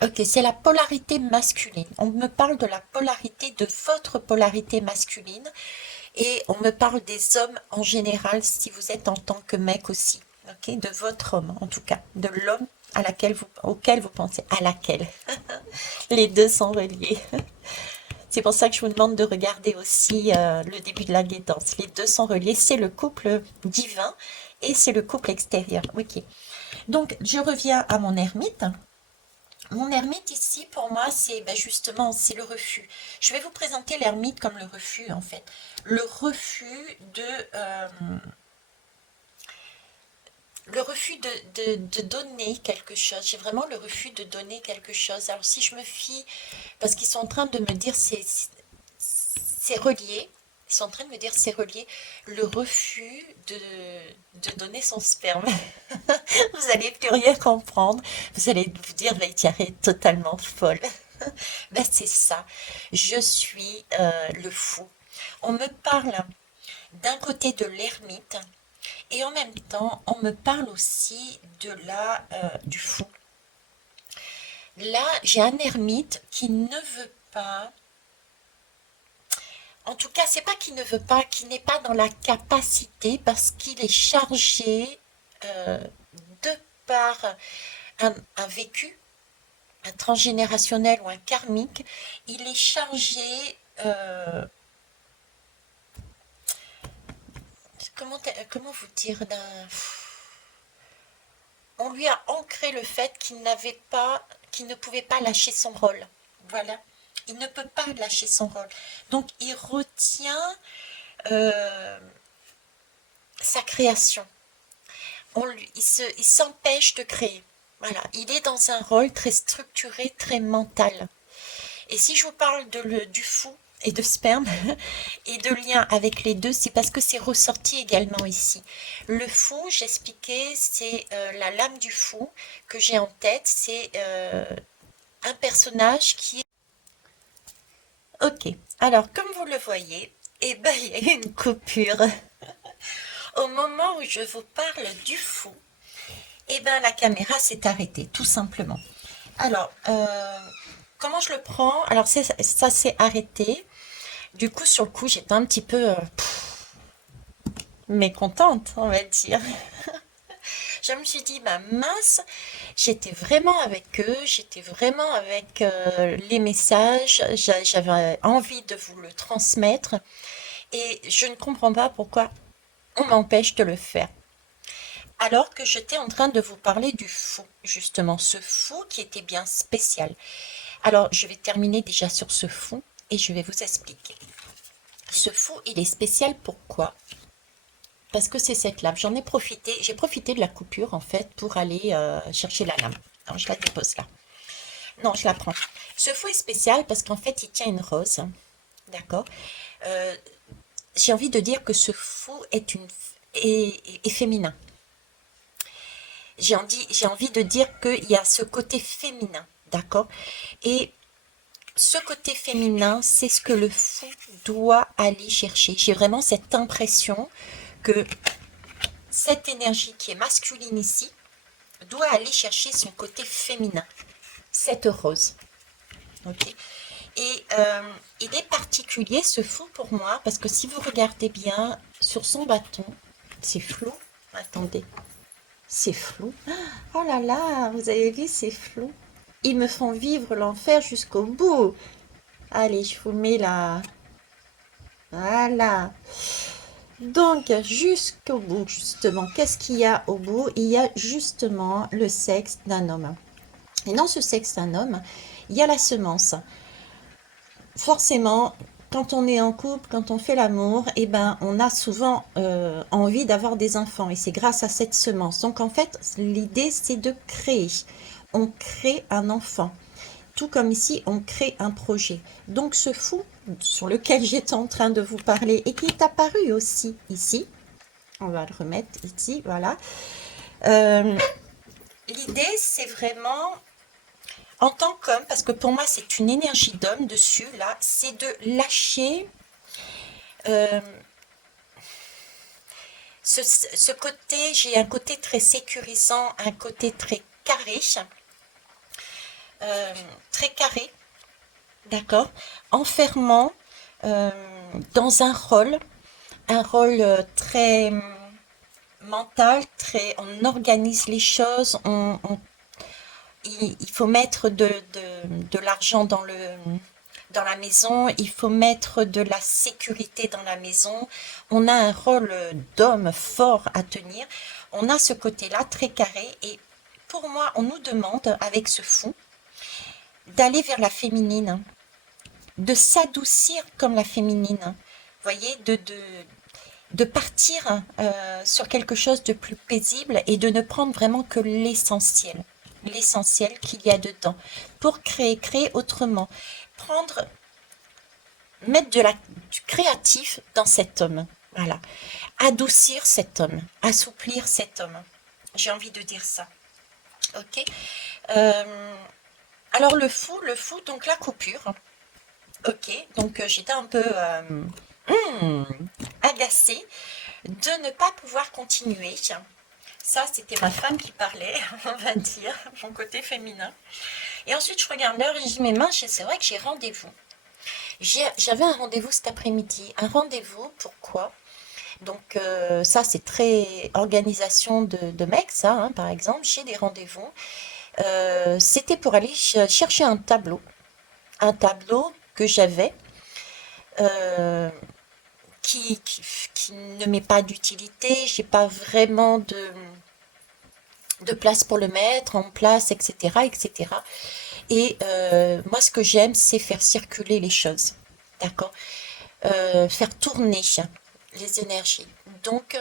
Ok, c'est la polarité masculine. On me parle de la polarité, de votre polarité masculine, et on me parle des hommes en général, si vous êtes en tant que mec aussi. Ok, de votre homme, en tout cas, de l'homme auquel vous pensez, à laquelle. Les deux sont reliés. C'est pour ça que je vous demande de regarder aussi le début de la guidance. Les deux sont reliés. C'est le couple divin et c'est le couple extérieur. Ok. Donc, je reviens à mon ermite. Mon ermite ici, pour moi, c'est justement, c'est le refus. Je vais vous présenter l'ermite comme le refus, en fait. Le refus le refus de donner quelque chose. J'ai vraiment le refus de donner quelque chose. Alors, si je me fie, parce qu'ils sont en train de me dire, c'est relié. Ils sont en train de me dire c'est relié. Le refus de donner son sperme. Vous allez plus rien comprendre. Vous allez vous dire, bah, Thierry est totalement folle. Ben, c'est ça. Je suis le fou. On me parle d'un côté de l'ermite et en même temps, on me parle aussi du fou. Là, j'ai un ermite qui ne veut pas. En tout cas, c'est pas qu'il ne veut pas, qu'il n'est pas dans la capacité parce qu'il est chargé euh, de par un vécu, un transgénérationnel ou un karmique, il est chargé, comment vous dire, on lui a ancré le fait qu'il ne pouvait pas lâcher son rôle. Voilà. Il ne peut pas lâcher son rôle. Donc, il retient euh, sa création. Il s'empêche de créer. Voilà, il est dans un rôle très structuré, très mental. Et si je vous parle du fou et de sperme et de lien avec les deux, c'est parce que c'est ressorti également ici. Le fou, j'expliquais, c'est la lame du fou que j'ai en tête. C'est un personnage qui est... Ok, alors comme vous le voyez, eh ben, il y a eu une coupure. Au moment où je vous parle du fou, eh ben, la caméra s'est arrêtée, tout simplement. Alors, comment je le prends? Alors, ça s'est arrêté. Du coup, sur le coup, j'étais un petit peu mécontente, on va dire. Je me suis dit, bah mince, j'étais vraiment avec eux, j'étais vraiment avec les messages, j'avais envie de vous le transmettre et je ne comprends pas pourquoi on m'empêche de le faire. Alors que j'étais en train de vous parler du fou, justement, ce fou qui était bien spécial. Alors, je vais terminer déjà sur ce fou et je vais vous expliquer. Ce fou, il est spécial pourquoi? Parce que c'est cette lame. J'ai profité de la coupure en fait pour aller chercher la lame. Alors, je la dépose là. Non, je la prends. Ce fou est spécial parce qu'en fait, il tient une rose. D'accord. Euh, j'ai envie de dire que ce fou est féminin. J'ai envie de dire qu'il y a ce côté féminin, d'accord? Et ce côté féminin, c'est ce que le fou doit aller chercher. J'ai vraiment cette impression que cette énergie qui est masculine ici doit aller chercher son côté féminin, cette rose. Ok. Et il est particulier ce fou pour moi parce que si vous regardez bien sur son bâton, c'est flou, Attendez, c'est flou. Oh là là, vous avez vu, c'est flou. Ils me font vivre l'enfer jusqu'au bout. Allez, je vous mets là. Voilà. Donc, jusqu'au bout, justement, qu'est-ce qu'il y a au bout? Il y a justement le sexe d'un homme. Et dans ce sexe d'un homme, il y a la semence. Forcément, quand on est en couple, quand on fait l'amour, eh ben, on a souvent envie d'avoir des enfants. Et c'est grâce à cette semence. Donc, en fait, l'idée, c'est de créer. On crée un enfant. Tout comme ici, on crée un projet. Donc ce fou sur lequel j'étais en train de vous parler et qui est apparu aussi ici, on va le remettre ici, voilà. Euh, L'idée, c'est vraiment, en tant qu'homme, parce que pour moi, c'est une énergie d'homme dessus, là, c'est de lâcher euh, ce côté, j'ai un côté très sécurisant, un côté euh, très carré, d'accord, enfermant euh, dans un rôle très mental, très, on organise les choses, il faut mettre de l'argent dans la maison, il faut mettre de la sécurité dans la maison, on a un rôle d'homme fort à tenir, on a ce côté-là très carré et pour moi, on nous demande avec ce fond d'aller vers la féminine, de s'adoucir comme la féminine, voyez, de partir sur quelque chose de plus paisible et de ne prendre vraiment que l'essentiel qu'il y a dedans, pour créer autrement, prendre, mettre du créatif dans cet homme, voilà, adoucir cet homme, assouplir cet homme, j'ai envie de dire ça, ok. Euh, alors le fou, donc la coupure, ok, donc j'étais un peu hmm, agacée de ne pas pouvoir continuer. Ça, c'était ma femme qui parlait, on va dire, mon côté féminin. Et ensuite, je regarde l'heure et je dis, mais mince, c'est vrai que j'ai rendez-vous. J'avais un rendez-vous cet après-midi. Un rendez-vous, pourquoi? Donc, ça, c'est très organisation de mecs, ça, hein, par exemple. J'ai des rendez-vous. C'était pour aller chercher un tableau. Un tableau que j'avais. euh, qui ne met pas d'utilité, j'ai pas vraiment de place pour le mettre en place, etc., etc. Et moi, ce que j'aime, c'est faire circuler les choses, d'accord. Faire tourner les énergies. Donc,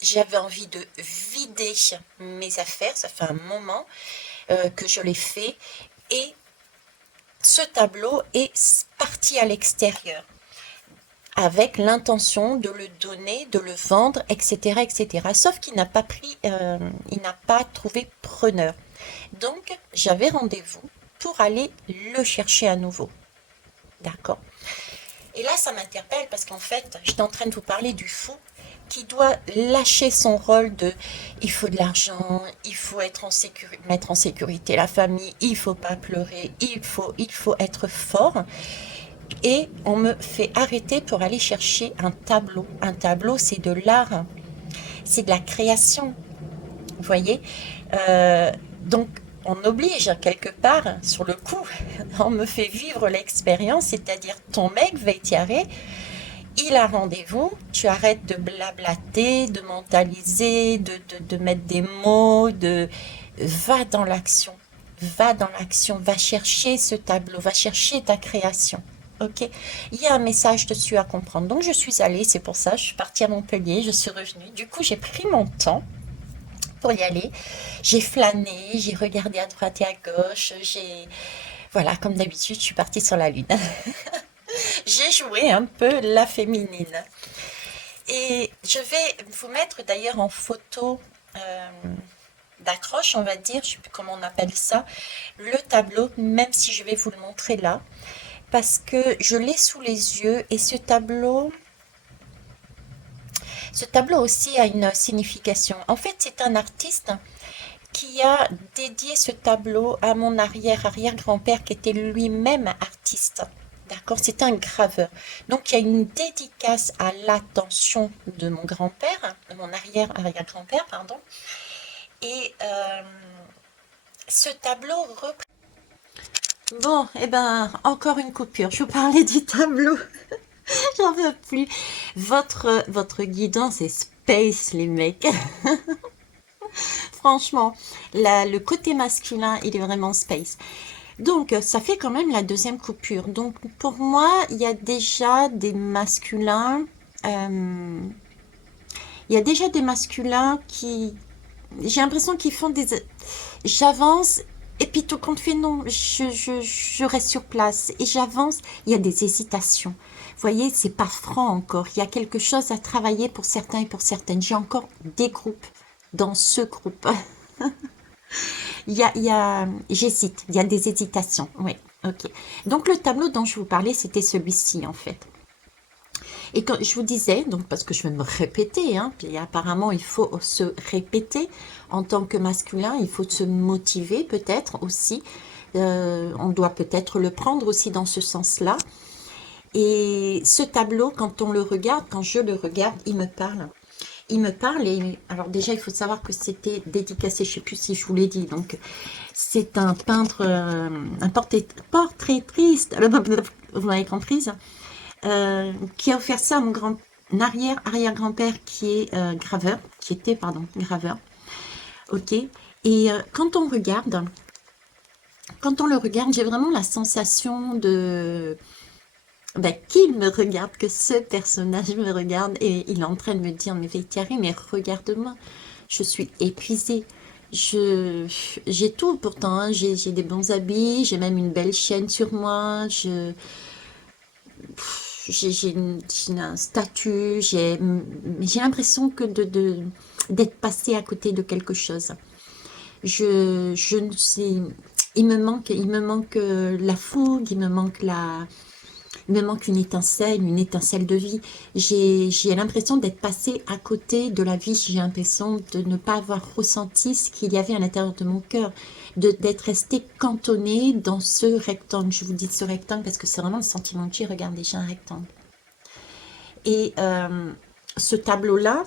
j'avais envie de vider mes affaires, ça fait un moment que je l'ai fait, et ce tableau est parti à l'extérieur, avec l'intention de le donner, de le vendre, etc., etc. Sauf qu'il n'a pas il n'a pas trouvé preneur. Donc, j'avais rendez-vous pour aller le chercher à nouveau. D'accord. Et là, ça m'interpelle parce qu'en fait, j'étais en train de vous parler du fou qui doit lâcher son rôle de il faut de l'argent, il faut être mettre en sécurité la famille, il faut pas pleurer, il faut être fort. Et on me fait arrêter pour aller chercher un tableau. Un tableau, c'est de l'art, c'est de la création, vous voyez. Euh, donc, on oblige quelque part, sur le coup, on me fait vivre l'expérience, c'est-à-dire ton mec, Veitiare, il a rendez-vous, tu arrêtes de blablater, de mentaliser, de mettre des mots, va dans l'action, va chercher ce tableau, va chercher ta création. Ok, il y a un message dessus à comprendre. Donc je suis allée, c'est pour ça, je suis partie à Montpellier, je suis revenue. Du coup, j'ai pris mon temps pour y aller. J'ai flâné, j'ai regardé à droite et à gauche. Voilà, comme d'habitude, je suis partie sur la lune. J'ai joué un peu la féminine. Et je vais vous mettre d'ailleurs en photo euh, d'accroche, on va dire, je ne sais plus comment on appelle ça, le tableau, même si je vais vous le montrer là, parce que je l'ai sous les yeux et ce tableau aussi a une signification. En fait, c'est un artiste qui a dédié ce tableau à mon arrière-arrière-grand-père qui était lui-même artiste. D'accord, c'est un graveur. Donc, il y a une dédicace à l'attention de mon grand-père, de mon arrière-grand-père, pardon. Et ce tableau représente... Bon, eh ben, encore une coupure. Je vous parlais du tableau. J'en veux plus. Votre guidance est space, les mecs. Franchement, le côté masculin, il est vraiment space. Donc, ça fait quand même la deuxième coupure. Donc, pour moi, il y a déjà des masculins. euh, il y a déjà des masculins qui... J'ai l'impression qu'ils font des... J'avance et puis tout compte fait, non, je reste sur place et j'avance. Il y a des hésitations. Vous voyez, c'est pas franc encore. Il y a quelque chose à travailler pour certains et pour certaines. J'ai encore des groupes dans ce groupe. J'hésite, il y a des hésitations, oui, ok. Donc le tableau dont je vous parlais, c'était celui-ci en fait. Et quand je vous disais, donc parce que je vais me répéter, hein, puis apparemment il faut se répéter en tant que masculin, il faut se motiver peut-être aussi. On doit peut-être le prendre aussi dans ce sens-là. Et ce tableau, quand on le regarde, quand je le regarde, il me parle. Il me parle et alors déjà il faut savoir que c'était dédicacé, je ne sais plus si je vous l'ai dit, donc c'est un peintre, un portraitiste, vous m'avez comprise, qui a offert ça à mon arrière-grand-père qui est graveur, qui était, pardon, graveur, ok, et quand on le regarde, j'ai vraiment la sensation de ben, qu'il me regarde, que ce personnage me regarde et il est en train de me dire, mais Thierry, mais regarde-moi, je suis épuisée. J'ai tout pourtant, hein. J'ai des bons habits, j'ai même une belle chaîne sur moi, j'ai un statut, j'ai l'impression que d'être passée à côté de quelque chose. Je ne sais, il me manque la fougue, il me manque une étincelle de vie. J'ai l'impression d'être passée à côté de la vie. J'ai l'impression de ne pas avoir ressenti ce qu'il y avait à l'intérieur de mon cœur, d'être restée cantonnée dans ce rectangle. Je vous dis ce rectangle parce que c'est vraiment le sentiment que j'ai. Regardez, j'ai un rectangle. Et ce tableau-là,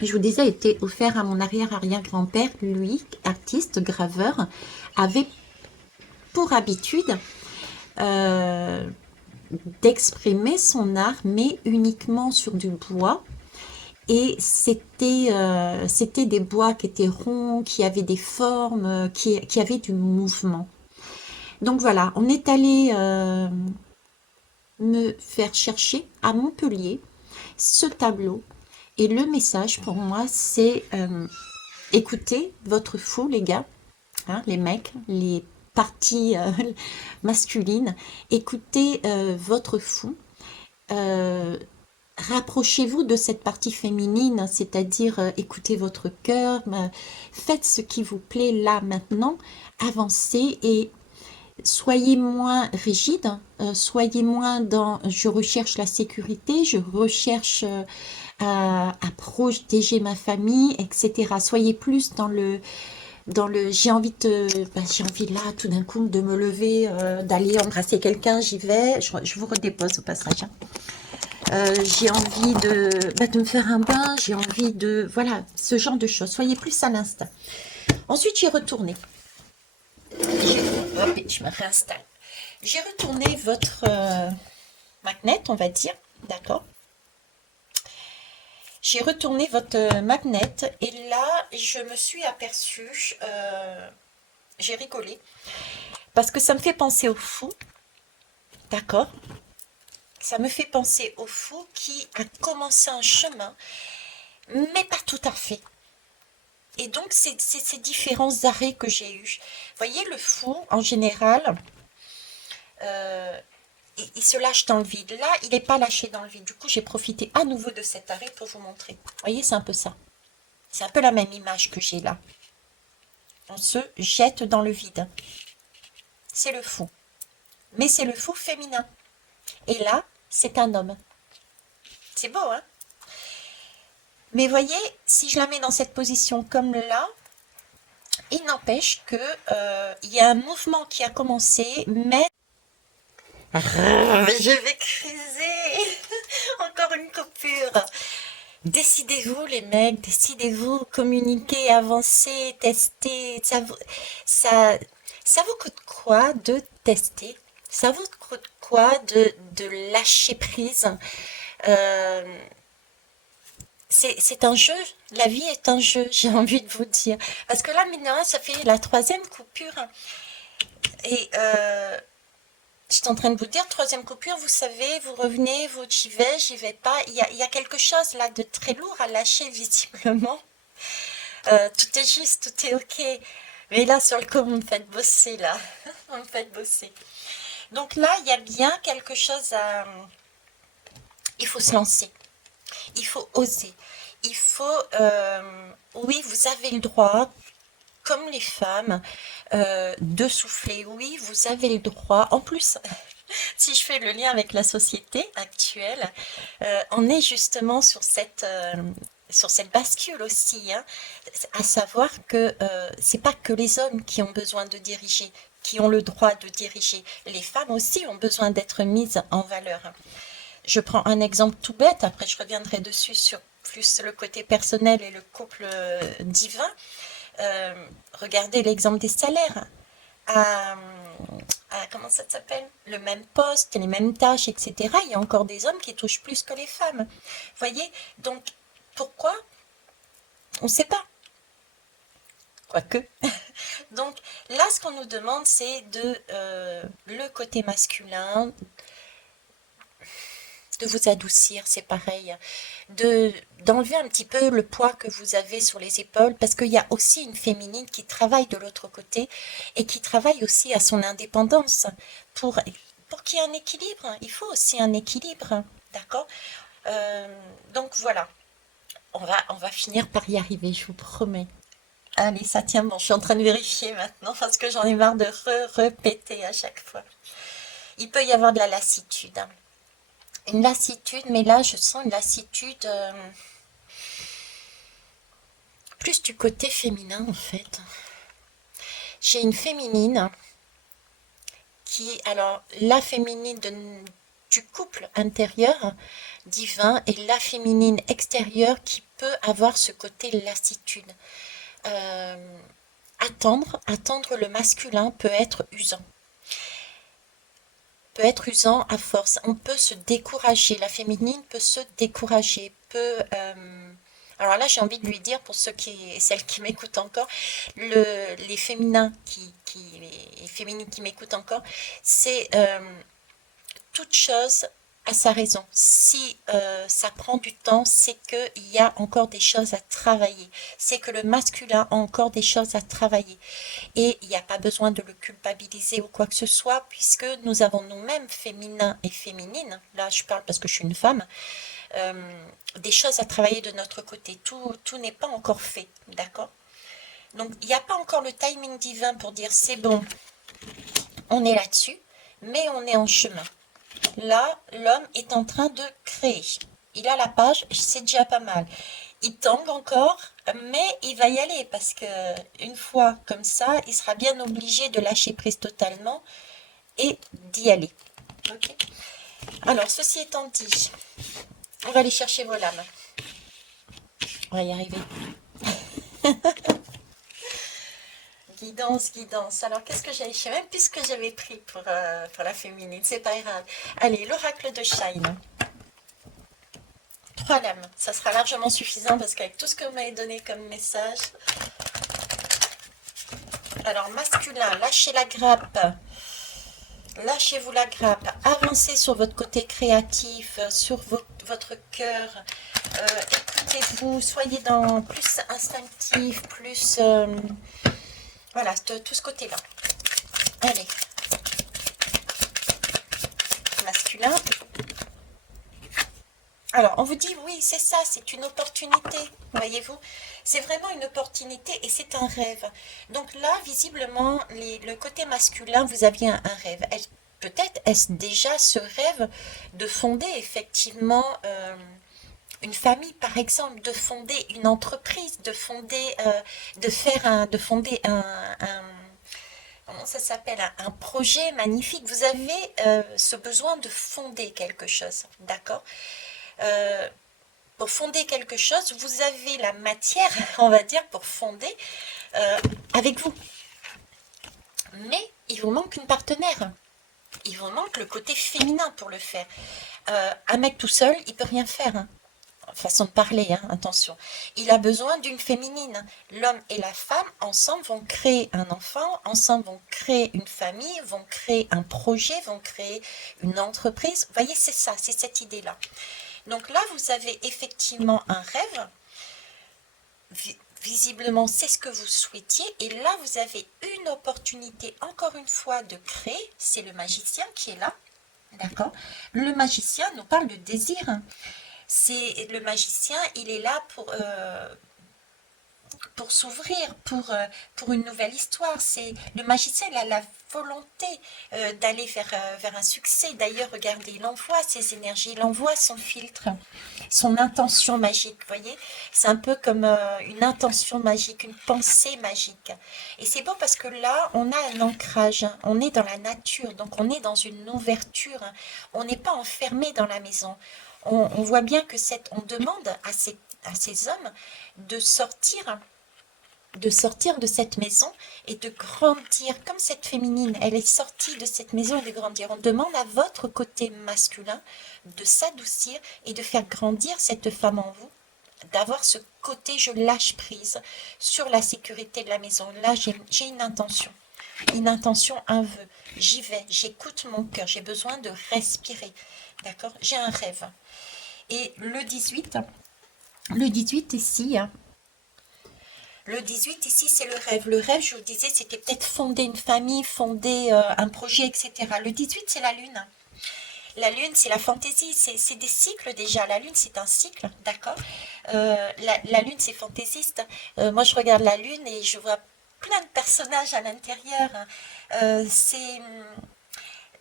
je vous disais, a été offert à mon arrière-arrière-grand-père. Lui, artiste, graveur, avait pour habitude euh, d'exprimer son art, mais uniquement sur du bois. Et c'était des bois qui étaient ronds, qui avaient des formes, qui avaient du mouvement. Donc voilà, on est allé me faire chercher à Montpellier ce tableau. Et le message pour moi, c'est écoutez votre fou, les gars, hein, les mecs, les parties masculines, écoutez votre fou. Euh, Rapprochez-vous de cette partie féminine, c'est-à-dire écoutez votre cœur, faites ce qui vous plaît là maintenant, avancez et soyez moins rigide, soyez moins dans je recherche la sécurité, je recherche à protéger ma famille, etc. Soyez plus dans le j'ai envie là tout d'un coup de me lever, d'aller embrasser quelqu'un, j'y vais, je vous redépose au passage, hein. J'ai envie de me faire un bain, j'ai envie de... Voilà, ce genre de choses. Soyez plus à l'instinct. Ensuite, j'ai retourné. Hop, je me réinstalle. J'ai retourné votre magnet, on va dire. D'accord. J'ai retourné votre magnet et là, je me suis aperçue, j'ai rigolé, parce que ça me fait penser au fou. D'accord. Ça me fait penser au fou qui a commencé un chemin, mais pas tout à fait. Et donc, c'est ces différents arrêts que j'ai eus. Vous voyez, le fou, en général, euh, il se lâche dans le vide. Là, il n'est pas lâché dans le vide. Du coup, j'ai profité à nouveau de cet arrêt pour vous montrer. Vous voyez, c'est un peu ça. C'est un peu la même image que j'ai là. On se jette dans le vide. C'est le fou. Mais c'est le fou féminin. Et là, c'est un homme. C'est beau, hein? Mais voyez, si je la mets dans cette position comme là, il n'empêche que il y a un mouvement qui a commencé, mais Je vais criser. Encore une coupure. Décidez-vous, les mecs, décidez-vous, communiquer, avancer, tester. Ça, ça vous coûte quoi de tester? Ça vous coûte quoi de lâcher prise? Euh, c'est un jeu, la vie est un jeu, j'ai envie de vous dire. Parce que là, maintenant, ça fait la troisième coupure. Et j'étais en train de vous dire, troisième coupure, vous savez, vous revenez, vous j'y vais pas. Il y a quelque chose là de très lourd à lâcher, visiblement. Tout est juste, tout est ok. Mais là, sur le coup, vous me faites bosser, là. Vous me faites bosser. Donc là, il y a bien quelque chose à... Il faut se lancer. Il faut oser. Il faut... oui, vous avez le droit, comme les femmes, de souffler. Oui, vous avez le droit. En plus, si je fais le lien avec la société actuelle, on est justement sur cette bascule aussi, hein, à savoir que c'est pas que les hommes qui ont besoin de diriger, qui ont le droit de diriger. Les femmes aussi ont besoin d'être mises en valeur. Je prends un exemple tout bête, après je reviendrai dessus sur plus le côté personnel et le couple divin. Regardez l'exemple des salaires. À, comment ça s'appelle? Le même poste, les mêmes tâches, etc. Il y a encore des hommes qui touchent plus que les femmes. Vous voyez? Donc, pourquoi? On ne sait pas. Quoique. Donc, là, ce qu'on nous demande, c'est de le côté masculin, de vous adoucir, c'est pareil, d'enlever un petit peu le poids que vous avez sur les épaules, parce qu'il y a aussi une féminine qui travaille de l'autre côté et qui travaille aussi à son indépendance pour qu'il y ait un équilibre. Il faut aussi un équilibre, d'accord? Donc voilà, on va finir par y arriver, je vous promets. Allez, ça tient bon, je suis en train de vérifier maintenant parce que j'en ai marre de répéter à chaque fois. Il peut y avoir de la lassitude, hein. Une lassitude, mais là je sens une lassitude plus du côté féminin en fait. J'ai une féminine alors la féminine du couple intérieur divin et la féminine extérieure qui peut avoir ce côté lassitude. Euh, attendre le masculin peut être usant à force. On peut se décourager. La féminine peut se décourager, alors là, j'ai envie de lui dire, pour celles qui m'écoutent encore, les féminins les féminines qui m'écoutent encore, c'est toute chose à sa raison. Si ça prend du temps, c'est qu'il y a encore des choses à travailler. C'est que le masculin a encore des choses à travailler. Et il n'y a pas besoin de le culpabiliser ou quoi que ce soit, puisque nous avons nous-mêmes, féminins et féminines, là je parle parce que je suis une femme, des choses à travailler de notre côté. Tout n'est pas encore fait, d'accord? Donc il n'y a pas encore le timing divin pour dire c'est bon, on est là-dessus, mais on est en chemin. Là, l'homme est en train de créer. Il a la page, c'est déjà pas mal. Il tangue encore, mais il va y aller parce que une fois comme ça, il sera bien obligé de lâcher prise totalement et d'y aller. Ok. Alors, ceci étant dit, on va aller chercher vos lames. On va y arriver. Guidance, guidance. Alors, qu'est-ce que j'avais, je sais même plus ce que j'avais pris pour la féminine. C'est pas grave. Allez, l'oracle de Shine. 3 lames. Ça sera largement suffisant parce qu'avec tout ce que vous m'avez donné comme message. Alors, masculin, lâchez la grappe. Lâchez-vous la grappe. Avancez sur votre côté créatif, sur votre cœur. Écoutez-vous. Soyez dans plus instinctif, plus... voilà, tout ce côté-là. Allez. Masculin. Alors, on vous dit, oui, c'est ça, c'est une opportunité, voyez-vous. C'est vraiment une opportunité et c'est un rêve. Donc là, visiblement, le côté masculin, vous aviez un rêve. Peut-être est-ce déjà ce rêve de fonder effectivement une famille, par exemple, de fonder une entreprise, de fonder comment ça s'appelle, un projet magnifique. Vous avez ce besoin de fonder quelque chose, d'accord? Euh, pour fonder quelque chose, vous avez la matière, on va dire, pour fonder euh, avec vous. Mais il vous manque une partenaire. Il vous manque le côté féminin pour le faire. Un mec tout seul, il peut rien faire, hein. Façon de parler, hein, attention. Il a besoin d'une féminine. L'homme et la femme, ensemble, vont créer un enfant, ensemble, vont créer une famille, vont créer un projet, vont créer une entreprise. Vous voyez, c'est ça, c'est cette idée-là. Donc là, vous avez effectivement un rêve. Visiblement, c'est ce que vous souhaitiez. Et là, vous avez une opportunité, encore une fois, de créer. C'est le magicien qui est là. D'accord? Le magicien nous parle de désir. C'est le magicien, il est là pour s'ouvrir, pour une nouvelle histoire. C'est le magicien, il a la volonté d'aller vers un succès. D'ailleurs, regardez, il envoie ses énergies, il envoie son filtre, son intention magique. Vous voyez, c'est un peu comme une intention magique, une pensée magique. Et c'est beau parce que là, on a un ancrage, hein. On est dans la nature, donc on est dans une ouverture, hein. On n'est pas enfermé dans la maison. On voit bien que on demande à ces hommes de sortir de cette maison et de grandir comme cette féminine. Elle est sortie de cette maison et de grandir. On demande à votre côté masculin de s'adoucir et de faire grandir cette femme en vous, d'avoir ce côté je lâche prise sur la sécurité de la maison. Là, j'ai une intention, un vœu. J'y vais, j'écoute mon cœur, j'ai besoin de respirer. D'accord? J'ai un rêve. Et le 18 ici, hein, le 18 ici, c'est le rêve. Le rêve, je vous disais, c'était peut-être fonder une famille, fonder un projet, etc. Le 18, c'est la lune. La lune, c'est la fantaisie, c'est des cycles déjà. La lune, c'est un cycle, d'accord. La lune, c'est fantaisiste. Moi, je regarde la lune et je vois plein de personnages à l'intérieur.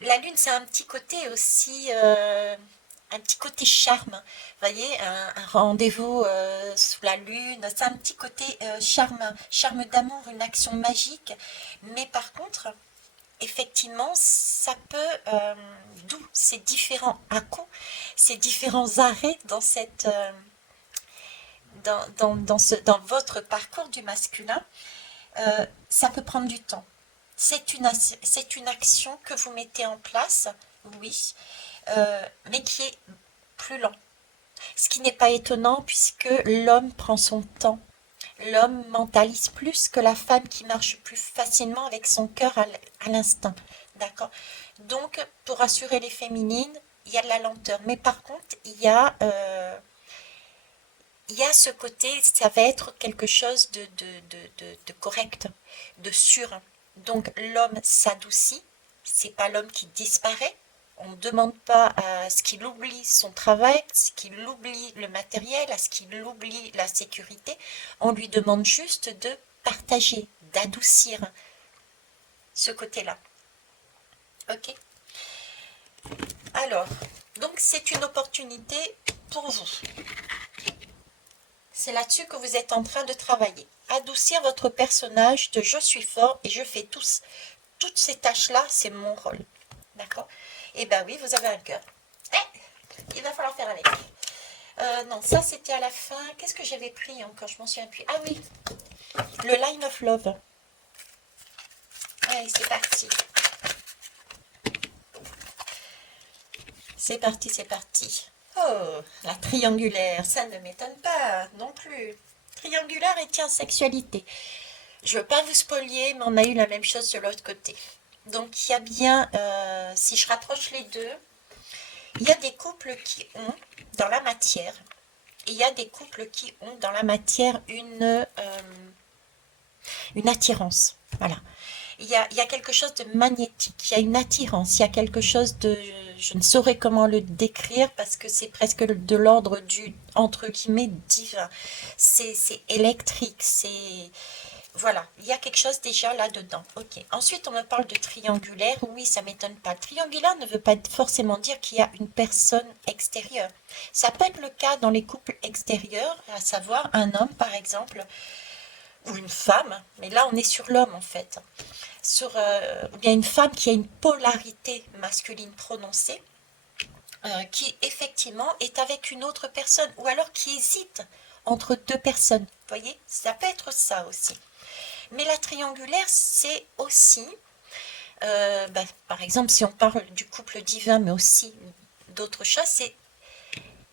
La lune, c'est un petit côté aussi, un petit côté charme. Vous voyez, un rendez-vous sous la lune, c'est un petit côté charme d'amour, une action magique. Mais par contre, effectivement, ça peut, d'où ces différents à-coups, ces différents arrêts dans votre parcours du masculin, ça peut prendre du temps. C'est une action que vous mettez en place, oui, mais qui est plus lent. Ce qui n'est pas étonnant puisque l'homme prend son temps. L'homme mentalise plus que la femme qui marche plus facilement avec son cœur à l'instinct. D'accord? Donc, pour rassurer les féminines, il y a de la lenteur. Mais par contre, il y a ce côté, ça va être quelque chose de correct, de sûr. Donc, l'homme s'adoucit. C'est pas l'homme qui disparaît. On ne demande pas à ce qu'il oublie son travail, à ce qu'il oublie le matériel, à ce qu'il oublie la sécurité. On lui demande juste de partager, d'adoucir ce côté-là. Ok? Alors, donc c'est une opportunité pour vous. C'est là-dessus que vous êtes en train de travailler. Adoucir votre personnage de je suis fort et je fais toutes ces tâches-là, c'est mon rôle. D'accord? Eh bien oui, vous avez un cœur. Il va falloir faire avec. Non, ça c'était à la fin. Qu'est-ce que j'avais pris encore? Je m'en souviens plus. Ah oui, le Line of Love. Allez, c'est parti. C'est parti, c'est parti. Oh, la triangulaire, ça ne m'étonne pas non plus. Triangulaire et tiens, sexualité. Je veux pas vous spolier, mais on a eu la même chose de l'autre côté. Donc il y a bien, si je rapproche les deux, il y a des couples qui ont dans la matière, et il y a des couples qui ont dans la matière une attirance. Voilà. Il y a quelque chose de magnétique, il y a une attirance, il y a quelque chose de... Je ne saurais comment le décrire parce que c'est presque de l'ordre du, entre guillemets, divin. C'est électrique, c'est... Voilà, il y a quelque chose déjà là-dedans. Ok. Ensuite, on me parle de triangulaire. Oui, ça m'étonne pas. Triangulaire ne veut pas forcément dire qu'il y a une personne extérieure. Ça peut être le cas dans les couples extérieurs, à savoir un homme, par exemple, ou une femme, mais là on est sur l'homme en fait, ou bien une femme qui a une polarité masculine prononcée, qui effectivement est avec une autre personne, ou alors qui hésite entre deux personnes. Vous voyez, ça peut être ça aussi. Mais la triangulaire, c'est aussi, par exemple, si on parle du couple divin, mais aussi d'autres choses, c'est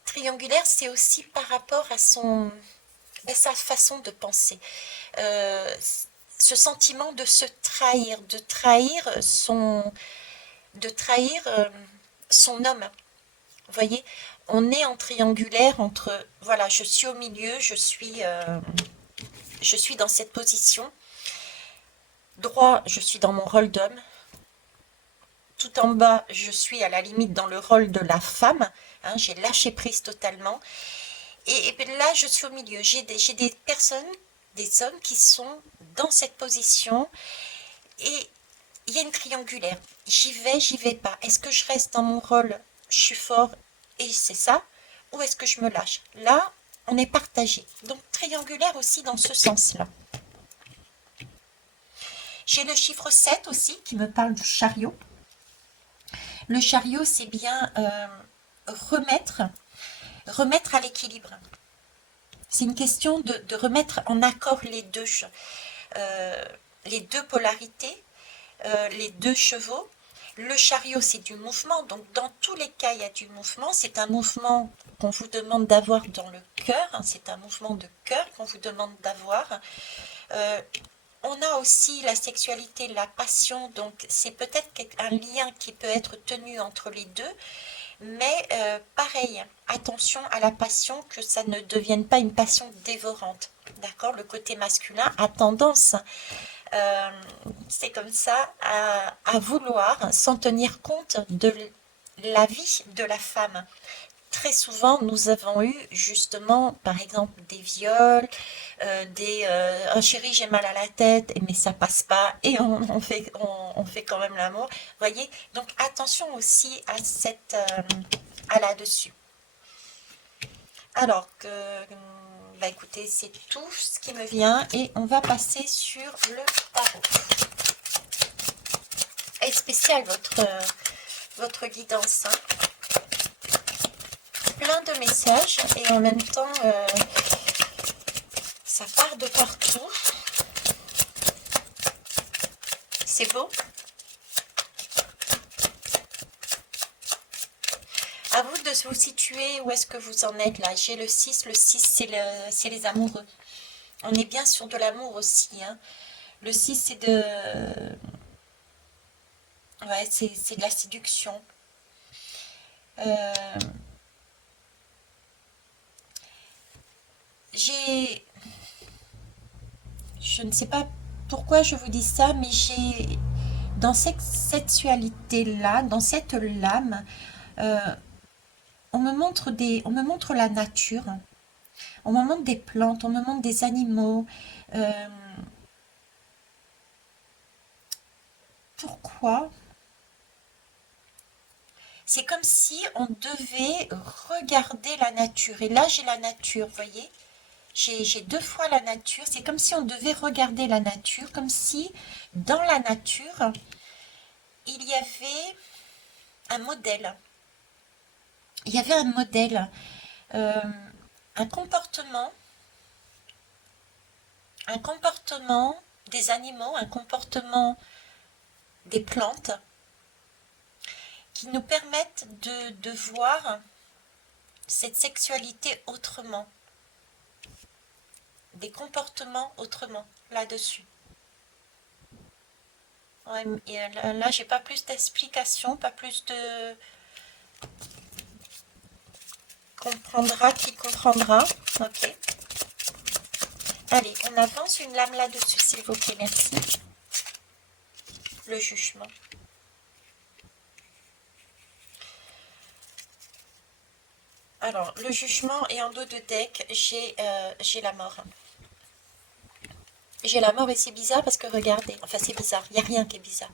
triangulaire, c'est aussi par rapport à sa façon de penser. Euh, Ce sentiment de se trahir, de trahir son homme. Vous voyez, on est en triangulaire entre, voilà, je suis au milieu, je suis dans cette position. Droit, je suis dans mon rôle d'homme. Tout en bas, je suis à la limite dans le rôle de la femme. Hein, j'ai lâché prise totalement. Et là, je suis au milieu. J'ai des personnes, des hommes qui sont dans cette position. Et il y a une triangulaire. J'y vais pas. Est-ce que je reste dans mon rôle, je suis fort et c'est ça, ou est-ce que je me lâche? Là, on est partagé. Donc triangulaire aussi dans ce sens-là. J'ai le chiffre 7 aussi qui me parle du chariot. Le chariot, c'est bien remettre à l'équilibre. C'est une question de remettre en accord les deux polarités, les deux chevaux. Le chariot, c'est du mouvement, donc dans tous les cas, il y a du mouvement. C'est un mouvement qu'on vous demande d'avoir dans le cœur, hein, c'est un mouvement de cœur qu'on vous demande d'avoir. Euh, on a aussi la sexualité, la passion, donc c'est peut-être un lien qui peut être tenu entre les deux, mais pareil, attention à la passion, que ça ne devienne pas une passion dévorante. D'accord? Le côté masculin a tendance, euh, c'est comme ça, à vouloir s'en tenir compte de la vie de la femme. Très souvent, nous avons eu justement, par exemple, des viols, oh chérie, j'ai mal à la tête, mais ça passe pas, et on fait quand même l'amour. Voyez, donc attention aussi à là-dessus. Alors que, écoutez, c'est tout ce qui me vient, et on va passer sur le tarot. Et spécial votre guidance, hein. Plein de messages et en même temps ça part de partout. C'est beau. À vous de vous situer où est-ce que vous en êtes là. J'ai le 6 c'est les amoureux. On est bien sur de l'amour aussi, hein. Le 6 ouais, c'est de la séduction. Euh, je ne sais pas pourquoi je vous dis ça, mais dans cette sexualité-là, dans cette lame, euh, on me montre la nature, on me montre des plantes, on me montre des animaux. Euh, Pourquoi? C'est comme si on devait regarder la nature. Et là, j'ai la nature, vous voyez? J'ai deux fois la nature. C'est comme si on devait regarder la nature, comme si dans la nature, il y avait un modèle. Il y avait un modèle, euh, un comportement, un comportement des animaux, un comportement des plantes qui nous permettent de voir cette sexualité autrement, des comportements autrement là-dessus. Ouais, et là, j'ai pas plus d'explications, pas plus de comprendra qui comprendra. Ok. Allez, on avance une lame là-dessus, s'il vous plaît, merci. Le jugement. Alors, le jugement et en dos de deck, j'ai la mort. J'ai la mort et c'est bizarre parce que regardez, enfin c'est bizarre, il n'y a rien qui est bizarre.